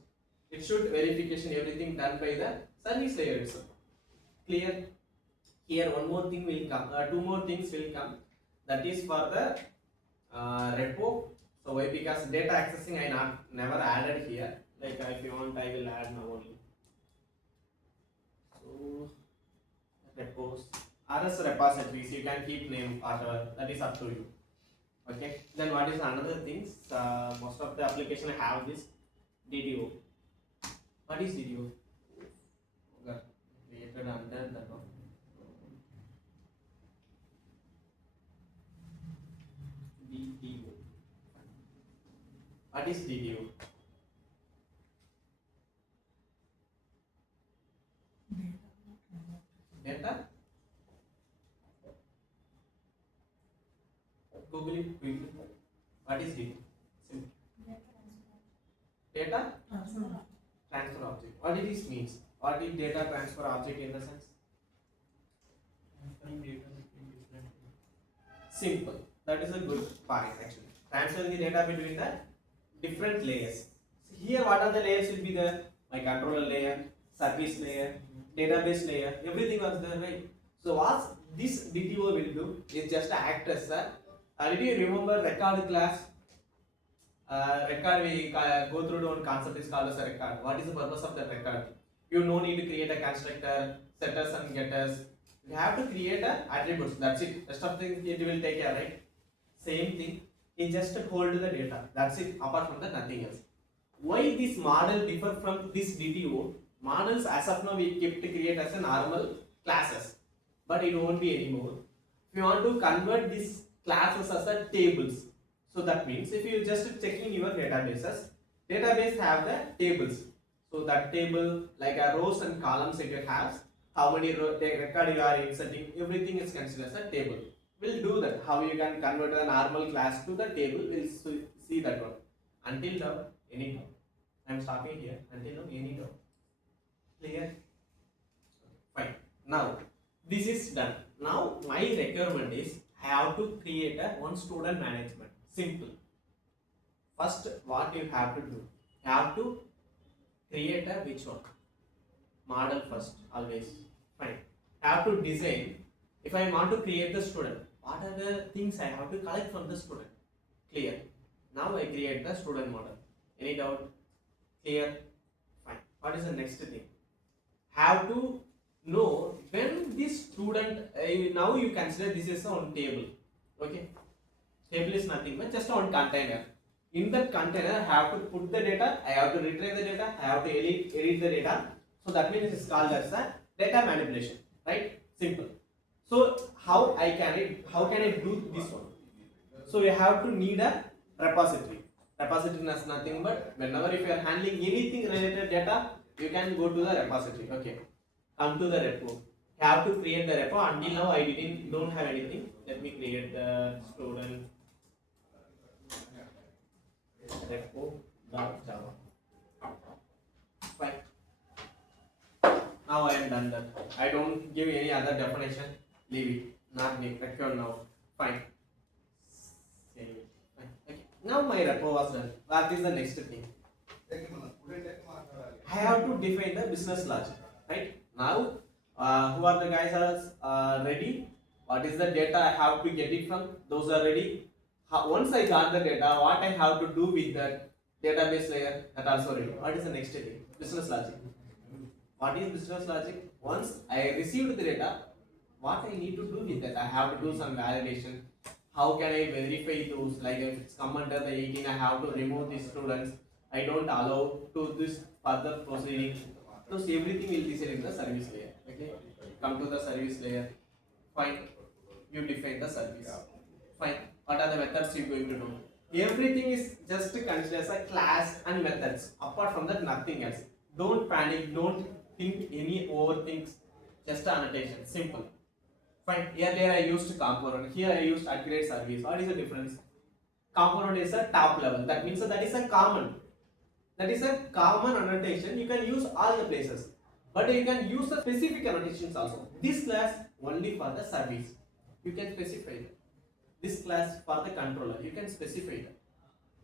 It should verification everything done by the service layer itself. Clear? Here one more thing will come. Two more things will come. That is for the repo. So why? Because data accessing I never added here. Like if you want, I will add now only. So repos. RS repositories, you can keep name whatever, that is up to you. Okay, then what is another things? Most of the application have this DDO. What is DDO? Okay, created under that one. DDO. What is DDO? Data? Google it quickly. What is DDO? Simple. Data transfer object. What it is means? What is data transfer object in the sense? Transferring data between different. Simple. That is a good part actually. Transferring the data between the different layers. Here what are the layers will be there? My controller layer, service layer, database layer, everything was there, right? So what this DTO will do is just act as a, did you remember record class? Record we go through one concept is called as a record. What is the purpose of the record? You no need to create a constructor, setters and getters. You have to create a attributes. That's it. Rest of things it will take care, right? Same thing. It just hold the data. That's it. Apart from that, nothing else. Why this model differ from this DTO? Models as of now we kept to create as a normal classes, but it won't be anymore. If you want to convert these classes as a tables, so that means if you just checking your databases, database have the tables. So that table like a rows and columns it has, how many record you are inserting, everything is considered as a table. We'll do that. How you can convert a normal class to the table, we'll see that one. Until now, any doubt? I'm stopping here. Until now, any doubt? Clear? Fine. Now, this is done. Now, my requirement is I have to create a one student management. Simple. First, what you have to do? You have to create a which one? Model first, always. Fine. I have to design. If I want to create the student, what are the things I have to collect from the student? Clear. Now I create the student model. Any doubt? Clear? Fine. What is the next thing? Have to know when this student, now you consider this is on table. Okay. Table is nothing but just on container. In that container, I have to put the data, I have to retrieve the data, I have to edit the data. So that means it is called as a data manipulation, right? Simple. So how can I do this one? So you have to need a repository. Repository is nothing but whenever if you are handling anything related data, you can go to the repository. Okay. Come to the repo. You have to create the repo. Until now I don't have anything. Let me create the student repo.java. Fine. Now I am done that. I don't give any other definition. Leave it. Not required now. Fine. Save it. Fine. Okay. Now my repo was done. What is the next thing? I have to define the business logic. Right? Now, who are the guys are ready? What is the data I have to get it from? Those are ready. Once I got the data, what I have to do with that database layer, that also ready. What is the next thing? Business logic. What is business logic? Once I received the data, what I need to do with that? I have to do some validation. How can I verify those? Like if it's come under the 18, I have to remove these students. I don't allow to this further proceeding. So everything will be set in the service layer. Okay. Come to the service layer. Fine. You define the service. Fine. What are the methods you are going to do? Everything is just considered as a class and methods. Apart from that, nothing else. Don't panic. Don't think any overthink. Just annotation. Simple. Fine. Earlier I used component. Here I used upgrade service. What is the difference? Component is a top level. That means that is a common. That is a common annotation. You can use all the places. But you can use the specific annotations also. This class only for the service. You can specify it. This class for the controller. You can specify it.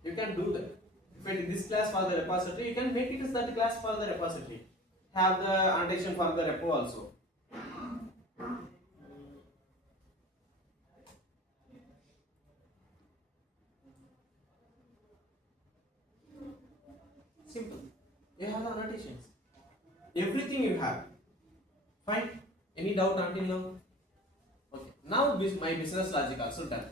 You can do that. If it is this class for the repository, you can make it as that class for the repository. Have the annotation for the repo also. Simple. You have the annotations. Everything you have. Fine. Any doubt until now? Okay. Now my business logic also done.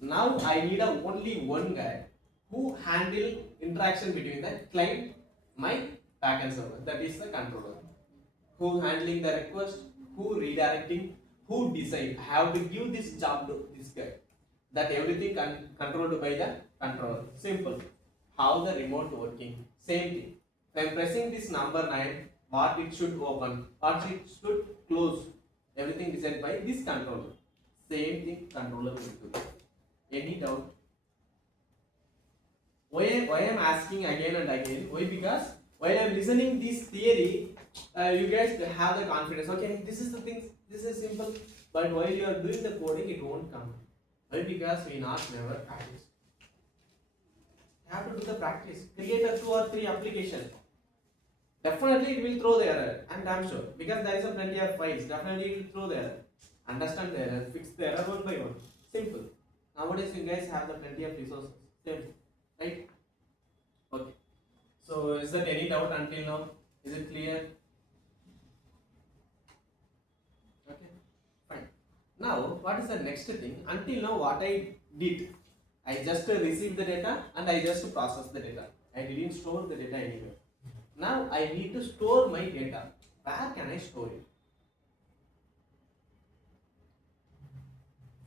Now I need only one guy who handle interaction between the client, my backend server. That is the controller. Who handling the request, who redirecting, who decide. I have to give this job to this guy. That everything controlled by the controller. Simple. How the remote working. Same thing. When pressing this number 9, what it should open, what it should close. Everything decided by this controller. Same thing controller will do. Any doubt? Why I am asking again and again? Why? Because while I am listening this theory, you guys have the confidence. Okay, this is the thing. This is simple. But while you are doing the coding, it won't come. Why? Because we not never practice. You have to do the practice. Create a 2 or 3 application. Definitely it will throw the error, and I'm sure because there is a plenty of files. Definitely it will throw the error. Understand the error, fix the error one by one. Simple. Nowadays you guys have the plenty of resources. Simple, right? Okay. So is there any doubt until now? Is it clear? Okay. Fine. Now what is the next thing? Until now what I did, I just received the data and I just processed the data. I didn't store the data anywhere. Now I need to store my data. Where can I store it?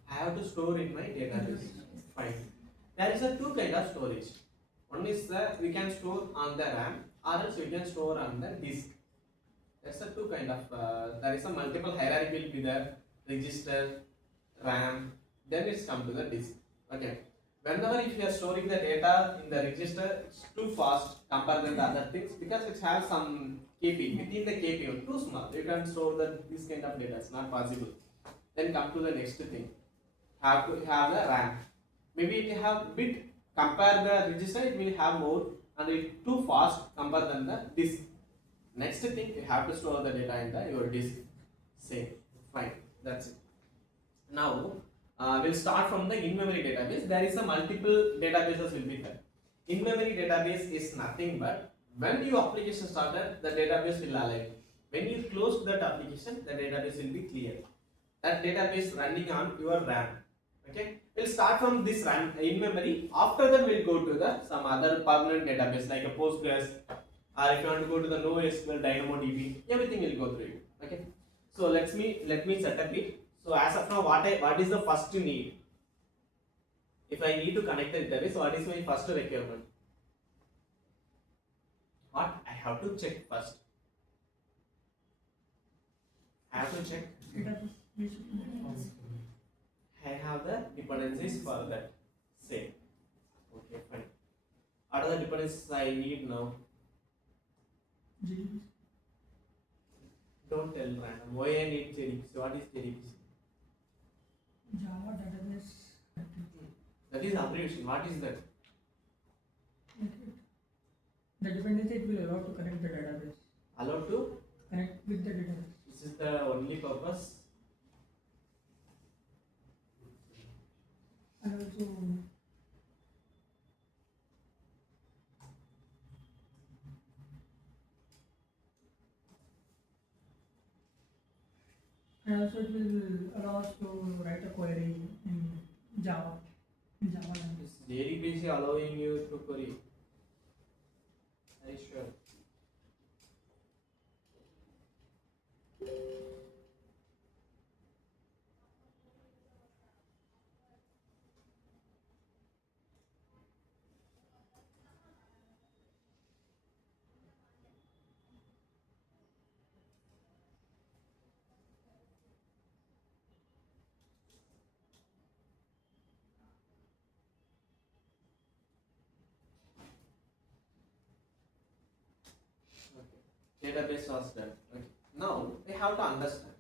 I have to store in my database. Fine. There is a 2 kind of storage. One is that we can store on the RAM, or else we can store on the disk. That's a 2 kind of. There is a multiple hierarchy will be there: register, RAM. Then it's come to the disk. Okay. Whenever if you are storing the data in the register, it's too fast compared to the other things because it has some KP within the KP. Too small. You can store this kind of data. It's not possible. Then come to the next thing. Have to have the RAM. Maybe it have bit compare the register, it will have more and it too fast compared than the disk. Next thing, you have to store the data in your disk. Same. Fine. That's it. Now we'll start from the in-memory database. There is a multiple databases will be there. In-memory database is nothing but when your application started, the database will alive. When you close that application, the database will be clear. That database running on your RAM. Okay, we'll start from this RAM in memory. After that, we'll go to the some other permanent database like a Postgres, or if you want to go to the NoSQL, DynamoDB, everything will go through you. Okay, so let me set up it. So as of now, what is the first need? If I need to connect the database, what is my first requirement? What I have to check first? I have to check. I have the dependencies for that. Same. Okay, fine. What are the dependencies I need now? Don't tell random. Why I need JDBC? What is JDBC? Java database. That is abbreviation. What is that? The dependency it will allow to connect the database. Allow to Connect with the database. This is the only purpose. And also it will allow us to write a query in Java. Language. Is JDBC allowing you to query? Are you sure? Database was done. Okay. Now we have to understand.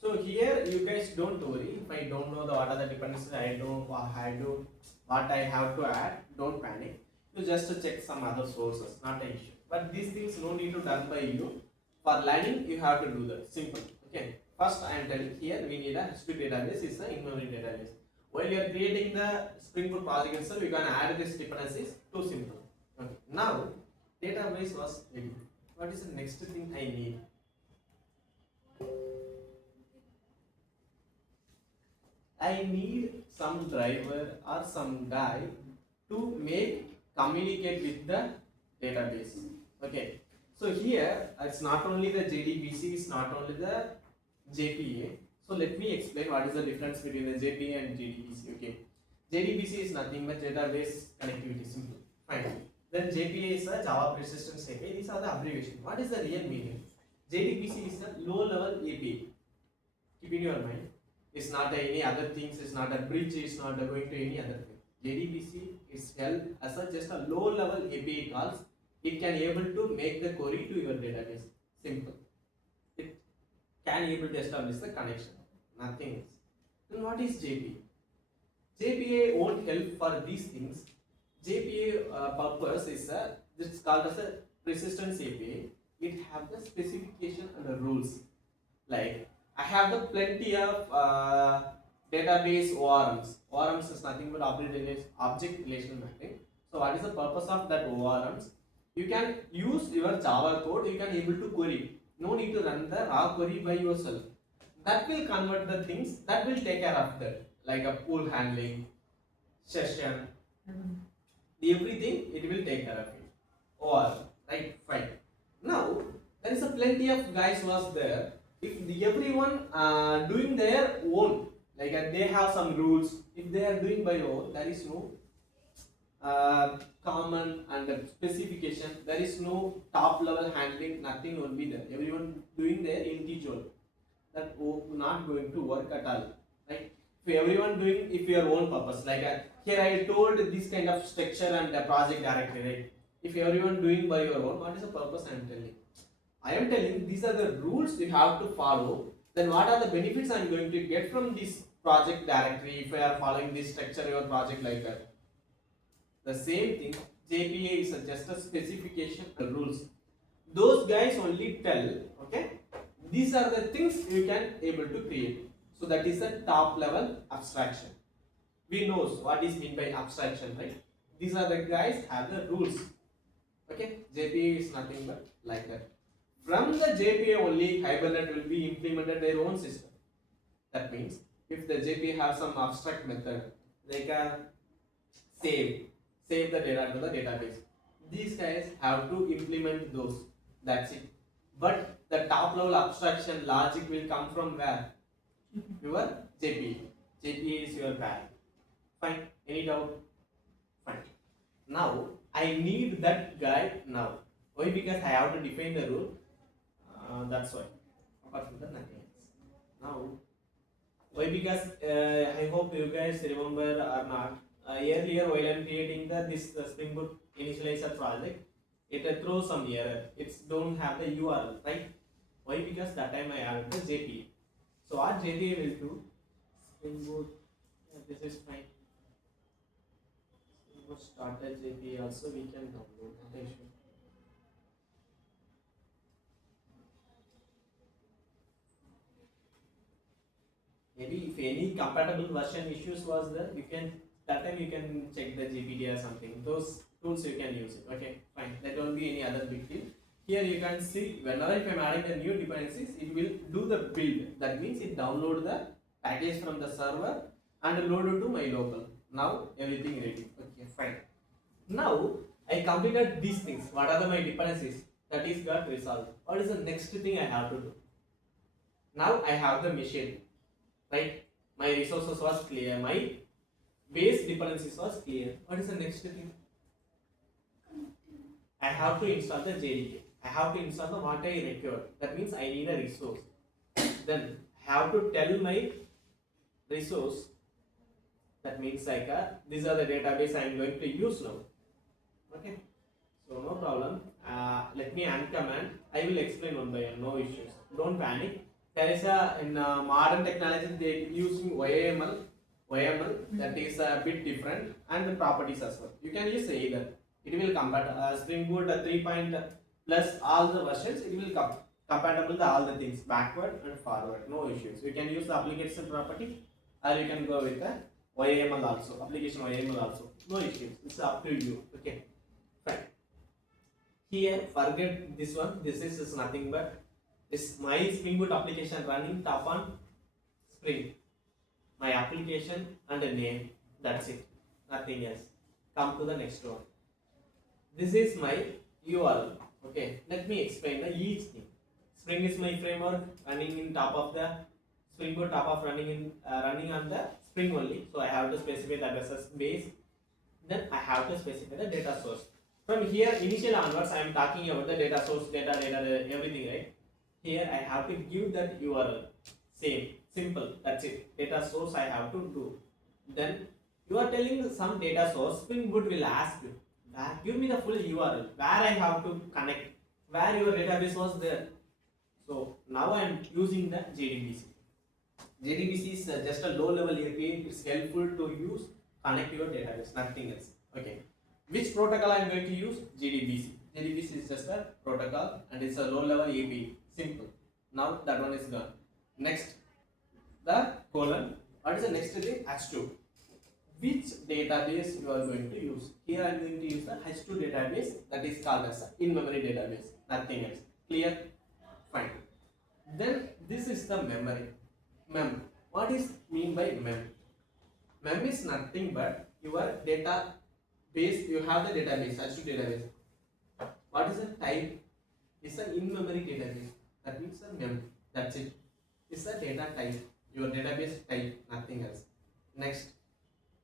So here you guys don't worry. If I don't know what are the dependencies, I don't what I have to add. Don't panic. You just check some other sources, not an issue. But these things no need to done by you. For learning, you have to do that. Simple. Okay. First, I am telling here we need a history database. Is the in-memory database. While you are creating the Spring Boot project itself, you can add this dependencies. Too simple. Okay. Now database was ready. What is the next thing I need? I need some driver or some guy to communicate with the database. Okay. So here it's not only the JDBC, it's not only the JPA. So let me explain what is the difference between the JPA and JDBC. Okay. JDBC is nothing but database connectivity. Simple. Fine. Then JPA is a Java Persistence API. These are the abbreviation. What is the real meaning? JDBC is a low level API. Keep in your mind. It's not any other things. It's not a bridge. It's not going to any other thing. JDBC is held as just a low level API calls. It can able to make the query to your database. Simple. It can able to establish the connection. Nothing else. Then what is JPA? JPA won't help for these things. JPA purpose is it's called as a persistence APA. It have the specification and the rules. Like I have the plenty of database ORMs. ORMs is nothing but object relational mapping. So what is the purpose of that ORMs? You can use your Java code. You can able to query. No need to run the raw query by yourself. That will convert the things. That will take care of that, like a pool handling, session, everything. It will take care of it. Or right, fine. Now there is a plenty of guys was there. If everyone doing their own, like they have some rules. If they are doing by own, there is no common and specification. There is no top level handling. Nothing will be there. Everyone doing their individual. That not going to work at all. Right? If everyone doing if your own purpose, like here I told this kind of structure and project directory. Right? If everyone doing by your own, what is the purpose I am telling? I am telling these are the rules you have to follow. Then what are the benefits I am going to get from this project directory if I are following this structure your project like that? The same thing, JPA is just a specification the rules. Those guys only tell, okay, these are the things you can able to create. So that is the top level abstraction. We knows what is mean by abstraction, right? These are the guys have the rules. Okay, JPA is nothing but like that. From the JPA only, Hibernate will be implemented their own system. That means if the JPA has some abstract method, they can save the data to the database. These guys have to implement those. That's it. But the top level abstraction logic will come from where? Your JPA. JPA is your bag. Fine. Any doubt? Fine. Now I need that guy now. Why? Because I have to define the rule. That's why. Apart from that, nothing else. Now, why? Because I hope you guys remember or not. Earlier, while I am creating this Spring Boot initializer project, it throws some error. It don't have the URL, right? Why? Because that time I added the JPA. So what JPA will do? Spring Boot. This is fine. Spring Boot started JPA also we can download. Not an issue. Maybe if any compatible version issues was there, you can that time you can check the GPD or something. Those tools you can use it. Okay, fine. That won't be any other big deal. Here you can see whenever if I'm adding the new dependencies, it will do the build. That means it download the package from the server and load it to my local. Now everything ready. Okay, fine. Now I completed these things. What are my dependencies? That is got resolved. What is the next thing I have to do? Now I have the machine. Right? My resources was clear. My base dependencies was clear. What is the next thing? I have to install the JDK. I have to install the what I require. That means I need a resource. Then I have to tell my resource. That means like these are the database I am going to use now. Okay. So no problem. Let me uncommand. I will explain one by one. No issues. Don't panic. There is in modern technology they using YAML that is a bit different and the properties as well. You can use either. It will compatible Spring Boot 3 plus all the versions. It will compatible all the things backward and forward. No issues. You can use the application property or you can go with the YAML also. Application YAML also. No issues. It's up to you. Okay. Fine. Here forget this one. This is nothing but is my Spring Boot application running top on Spring. My application and a name. That's it. Nothing else. Come to the next one. This is my URL. Okay. Let me explain the each thing. Spring is my framework running in top of the Spring Boot top of running on the Spring only. So I have to specify the address base. Then I have to specify the data source. From here initial onwards I am talking about the data source, data, everything, right? Here I have to give that URL. Same, simple, that's it. Data source I have to do. Then you are telling some data source, Spring Boot will ask you, give me the full URL, where I have to connect, where your database was there. So now I am using the JDBC. JDBC is just a low level API. It's helpful to use, connect your database, nothing else. Okay. Which protocol I am going to use? JDBC. JDBC is just a protocol and it's a low level API. Simple. Now that one is done. Next, the colon. What is the next thing? H2. Which database you are going to use? Here I am going to use the H2 database, that is called as an in-memory database. Nothing else. Clear? Fine. Then this is the memory. Mem. What is mean by mem? Mem is nothing but your database. You have the database, H2 database. What is the type? It's an in-memory database. That means a mem. That's it. It's a data type. Your database type, nothing else. Next,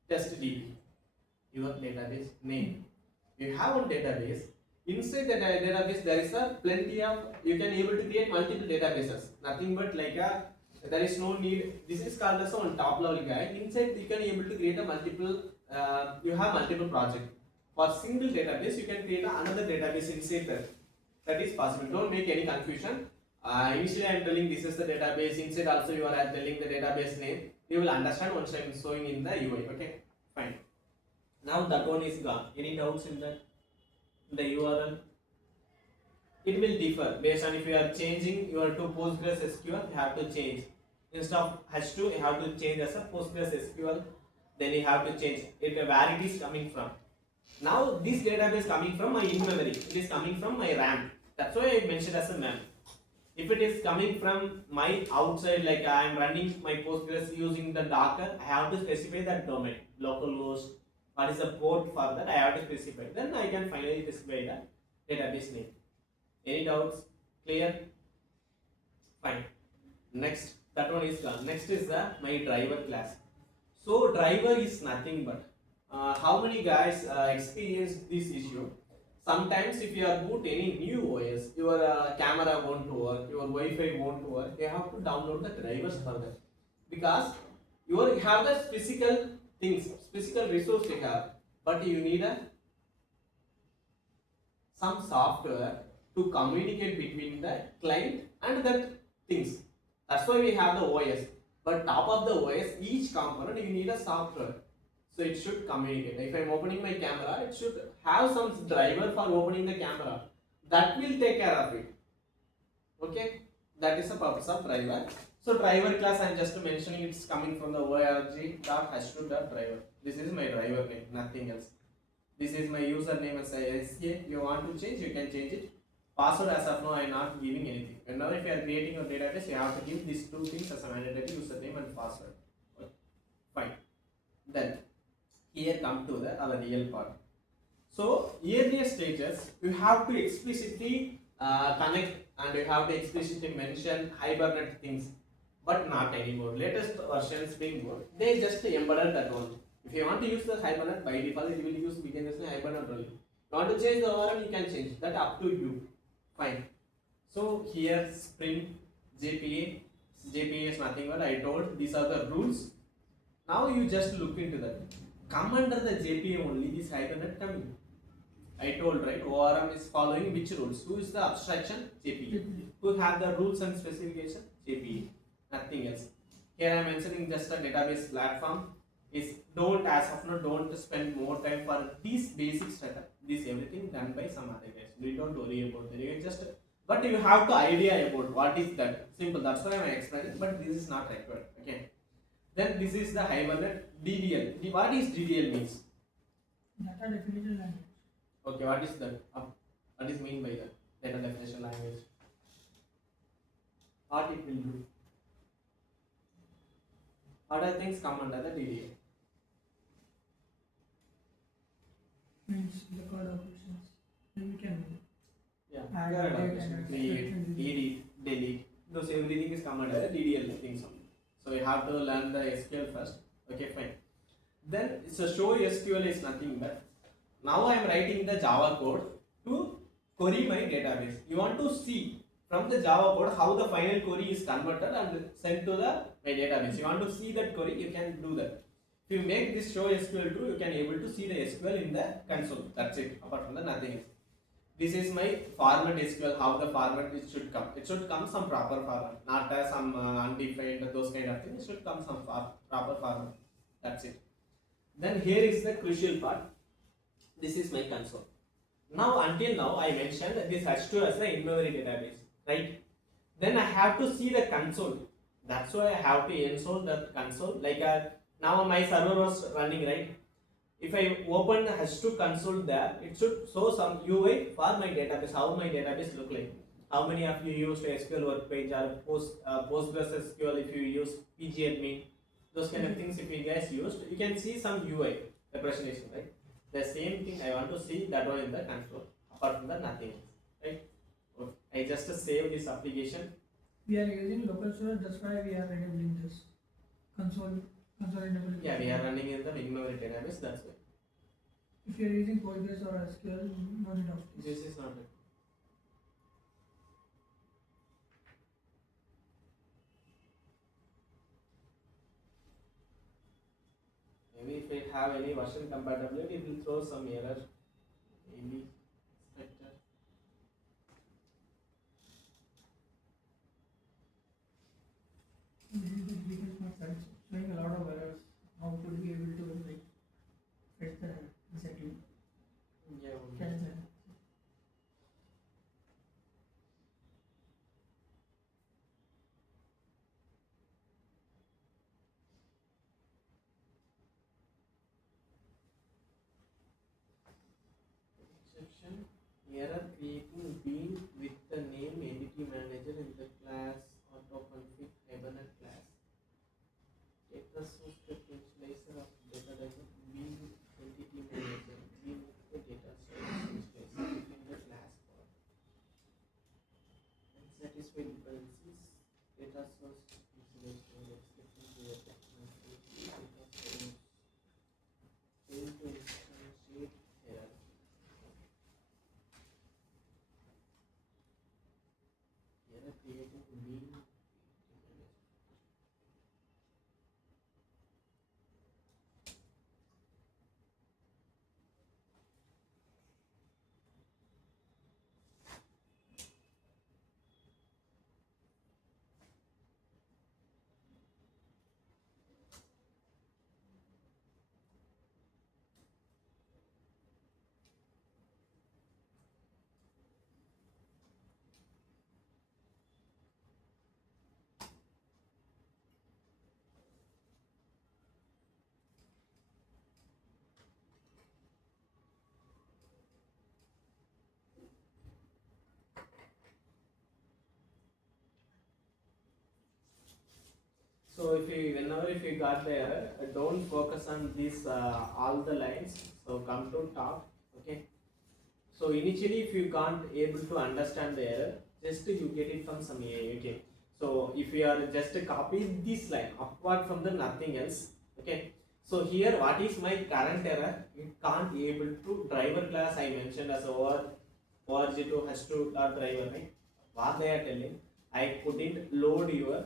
test DB. Your database name. You have one database. Inside the database, there is a plenty of. You can able to create multiple databases. Nothing but like a. There is no need. This is called as one top level guy. Inside, you can able to create a multiple. You have multiple projects. For single database, you can create another database inside that. That is possible. Don't make any confusion. Initially, I am telling this is the database. Inside also, you are telling the database name. You will understand once I am showing in the UI. Okay, fine. Now that one is gone. Any doubts in that? The URL? It will differ based on if you are changing your to Postgres SQL, you have to change. Instead of H2, you have to change as a Postgres SQL. Then you have to change it where it is coming from. Now this database coming from my in-memory. It is coming from my RAM. That's why I mentioned as a mem. If it is coming from my outside, like I am running my Postgres using the Docker, I have to specify that domain, localhost. What is the port for that? I have to specify. Then I can finally specify the database name. Any doubts? Clear? Fine. Next, that one is done. Next is my driver class. So driver is nothing but how many guys experience this issue? Sometimes if you are boot any new OS, your camera won't work, your Wi-Fi won't work. You have to download the drivers for that because you have the physical things, physical resource you have, but you need some software to communicate between the client and that things. That's why we have the OS. But top of the OS, each component you need a software. So it should communicate. If I am opening my camera, it should have some driver for opening the camera. That will take care of it. Okay? That is the purpose of driver. So driver class I am just mentioning, it's coming from the org.h2.driver. This is my driver name, nothing else. This is my username as SCA. You want to change, you can change it. Password as of now I am not giving anything. And now if you are creating a database, you have to give these two things as a mandatory, username and password. Okay. Fine. Then here come to our real part. So earlier stages, you have to explicitly connect and you have to explicitly mention Hibernate things, but not anymore. Latest version Spring Boot, they just embedded that one. If you want to use the Hibernate, by default it will use Hibernate only. You want to change the ORM, you can change. That up to you. Fine. So here Spring JPA. JPA is nothing but I told these are the rules. Now you just look into that. Come under the JPA only, this Hibernate coming. I told right, ORM is following which rules? Who is the abstraction? JPA. Who have the rules and specification? JPA. Nothing else. Here I am mentioning just a database platform. Is don't as of now don't spend more time for this basic setup. This everything done by some other guys. We don't worry about that. You just but you have to idea about what is that. Simple. That's why I am explaining. But this is not required. Okay. Then this is the Hibernate DDL. What is DDL means? Data definition language. Okay, what is that? What is mean by that? Data definition language. What it will do? Other things come under the DDL. Means the code operations. Then we can Yeah, add, CRUD update, operations, and create, extract, edit, delete. Those everything is come under the DDL things only. So you have to learn the SQL first. Okay, fine. Then so show SQL is nothing but now I am writing the Java code to query my database. You want to see from the Java code how the final query is converted and sent to the my database. You want to see that query, you can do that. If you make this show SQL true, you can able to see the SQL in the console. That's it. Apart from that, nothing else. this is my format SQL, how the format it should come. It should come some proper format, not as some undefined, those kind of things. It should come some proper format. That's it. Then here is the crucial part. This is my console. Now until now I mentioned that this H2 as the in-memory database, right? Then I have to see the console. That's why I have to install the console. Like now my server was running, right? If I open H2 console there, it should show some UI for my database, how my database look like. How many of you used SQL workbench or PostgreSQL if you use pgadmin, those kind of things if you guys used, you can see some UI representation, right? The same thing I want to see that one in the console. Apart from that, nothing else, right? Okay. I just save this application. We are using local storage, that's why we are enabling this console enable. Yeah, we are running in the in-memory database, that's why. If you are using Postgres or SQL, no need of This is not it. Maybe if it have any version compatibility, it will throw some error. Maybe expected. We can start showing a lot of errors. How could we be able to like fetch the exactly Yeah. catch that? Exception. Error creating bean with the name entity manager in the class autoconfig hibernate class. Data source script initializer of data type bean entity manager bean with the data source initializer within the class for unsatisfied dependencies. Data source initializer expecting to the data source fail to instantiate error. Error creating bean. So whenever you got the error, don't focus on this all the lines. So come to top, okay. So initially, if you can't able to understand the error, just you get it from some AI, okay. So if you are just copy this line apart from the nothing else, okay. So here, what is my current error? You can't able to driver class I mentioned as org2 has to driver, right? What they are telling, I couldn't load your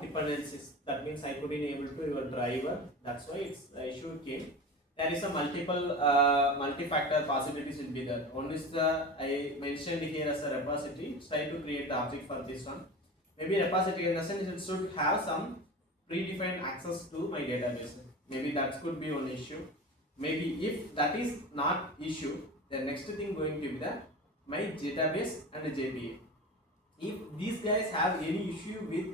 dependencies. That means I couldn't able to your driver. That's why it's issue came. There is a multi-factor possibilities will be there. One is the I mentioned here as a repository. Try to create the object for this one. Maybe repository in the sense it should have some predefined access to my database. Maybe that could be one issue. Maybe if that is not issue, the next thing going to be the my database and the JPA. If these guys have any issue with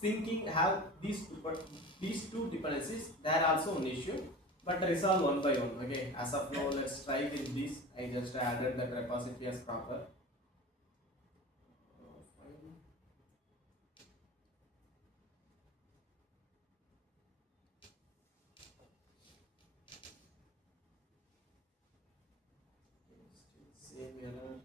syncing, have these two dependencies, they are also an issue, but resolve one by one. Okay, as of now, let's try with this. I just added that repository as proper. Same error.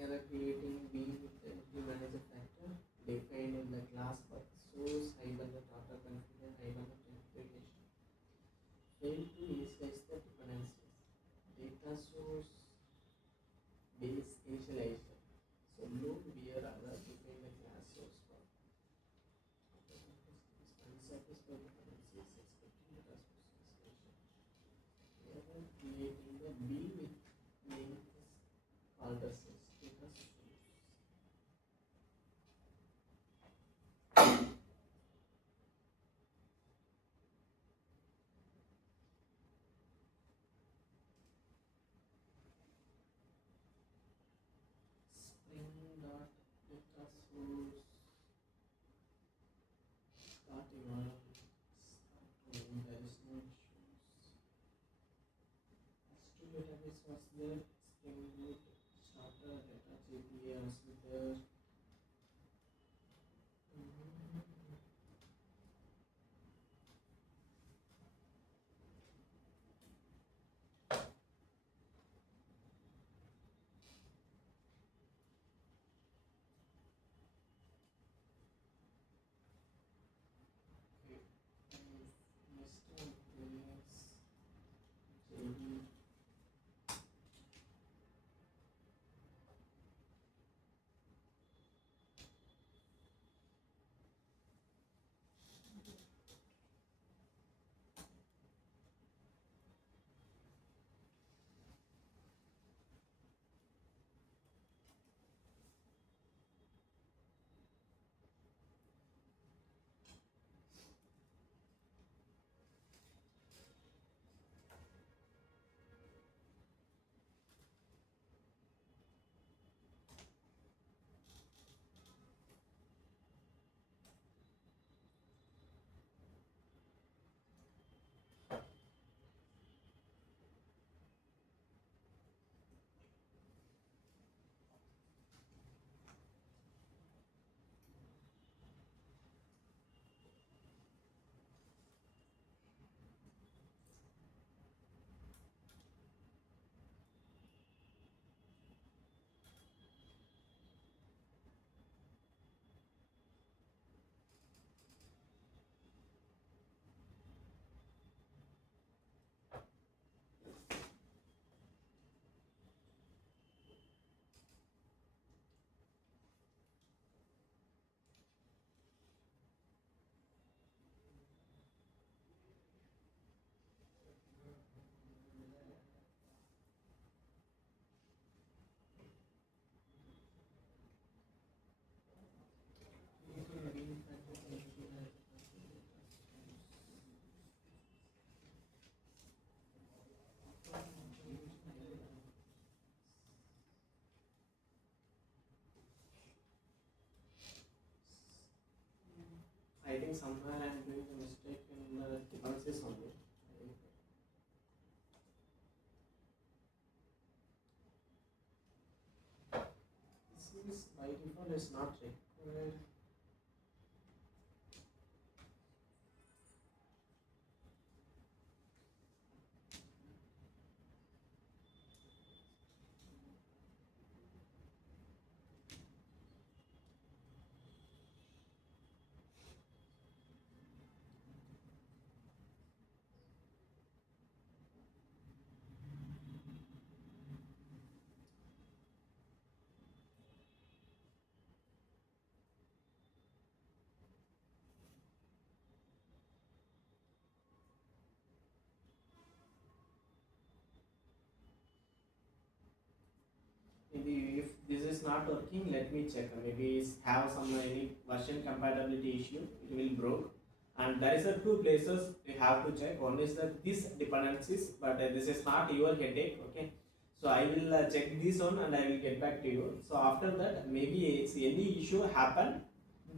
Error creating being with the entity manager factor defined in the class for source hibernate auto configure hibernate interpretation. Fail to initialize the dependencies. Data source base initialization. So loop where other define the class source for. called as data source. Spring dot data source start URL. There is no issues. S2 database was there. Spring Boot starter data JPA also there. Okay. Next one is JD. I think somewhere I am doing a mistake in the dependencies only. This is by default is not required. Maybe if this is not working, let me check. Maybe it's have some any version compatibility issue. It will broke. And there is a two places you have to check. One is that this dependencies, but this is not your headache. Okay. So I will check this one and I will get back to you. So after that, maybe it's any issue happen.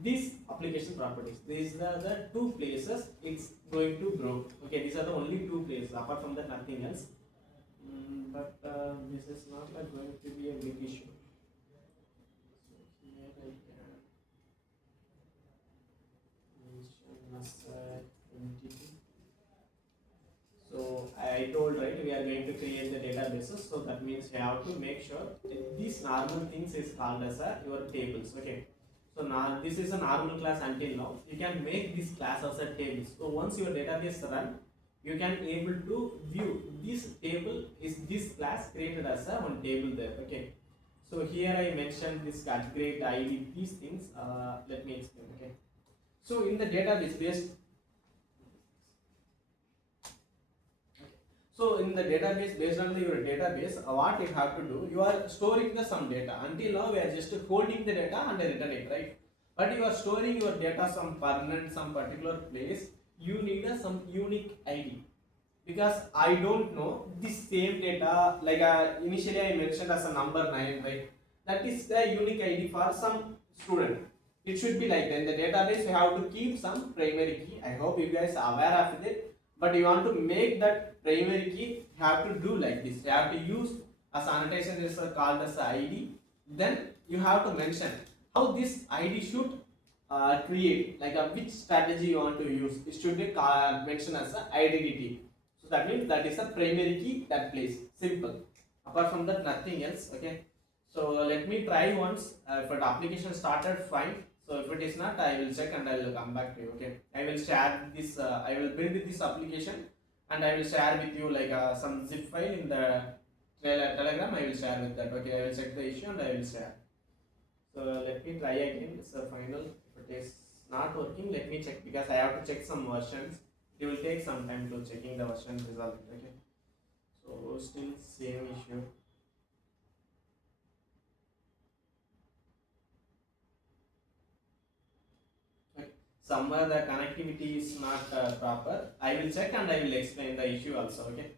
These application properties. These are the two places it's going to broke. Okay. These are the only two places. Apart from that, nothing else. But this is not going to be a big issue. So here I can mention as entity. So I told right we are going to create the databases. So that means you have to make sure that these normal things is called as your tables. Okay. So now this is a normal class until now. You can make this class as a table. So once your database run, you can able to view this table is this class created as a one table there. Okay. So here I mentioned this grade ID, these things. Let me explain. Okay. So in the database based. Okay. So in the database, based on your database, what you have to do, you are storing the some data. Until now, we are just holding the data and return it, right? But you are storing your data some permanent, some particular place. You need some unique ID, because I don't know this same data. Like initially I mentioned as a number 9, right? That is the unique ID for some student. It should be like that. In the database, you have to keep some primary key. I hope you guys are aware of it. But you want to make that primary key, you have to do like this. You have to use as annotation is called as ID. Then you have to mention how this ID should create, like which strategy you want to use. It should be mentioned as an identity. So that means that is a primary key that place. Simple. Apart from that, nothing else. Okay. So let me try once. If the application started, fine. So if it is not, I will check and I will come back to you. Okay. I will share this. I will build this application and I will share with you like some zip file in the Telegram. I will share with that. Okay. I will check the issue and I will share. So let me try again. It's a final. If it is not working, let me check, because I have to check some versions. It will take some time to checking the version result. Okay. So still same issue. Somewhere the connectivity is not proper. I will check and I will explain the issue also. Okay.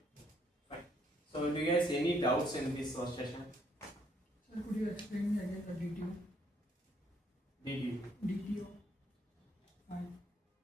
Fine. So do you guys any doubts in this session? Sir, could you explain me again the DTO? DDO. DTO. Fine.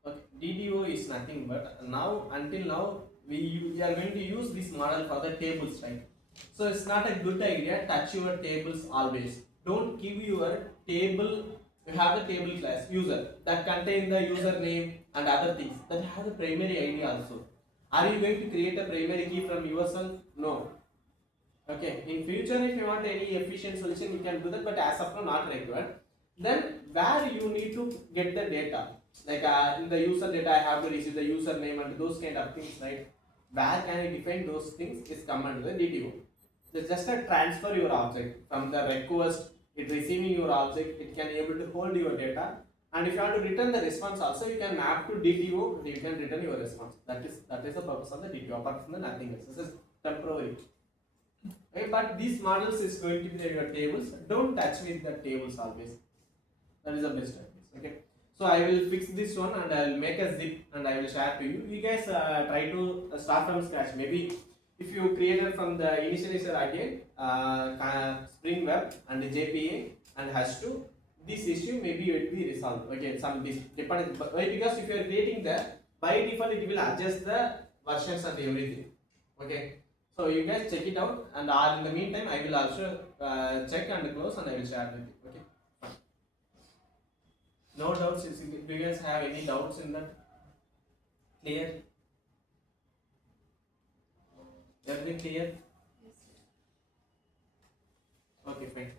Okay. DDO is nothing but now, until now, we are going to use this model for the tables, right? So it's not a good idea. Touch your tables always. Don't give your table. You have the table class user that contain the username and other things that have the primary ID also. Are you going to create a primary key from yourself? No. Okay. In future, if you want any efficient solution, you can do that. But as of now, not required. Then where you need to get the data, like in the user data, I have to receive the username and those kind of things, right? Where can I define those things is come under the DTO. So just a transfer your object from the request, it receiving your object, it can able to hold your data, and if you want to return the response also, you can map to DTO, you can return your response. That is the purpose of the DTO. Apart from the nothing else. This is temporary. Okay, but these models is going to be your tables. Don't touch with the tables always. That is the best practice. Okay. So I will fix this one and I will make a zip and I will share to you. You guys try to start from scratch. Maybe if you created from the initializer again, Spring Web and JPA and Hash2, this issue maybe it will be resolved. Okay, some depending. Why? Because if you are creating that, by default it will adjust the versions and everything. Okay. So you guys check it out, and in the meantime I will also check and close and I will share with you. Okay. No doubts. Do you guys have any doubts in that? Clear? Everything clear? Yes, sir. Okay, fine.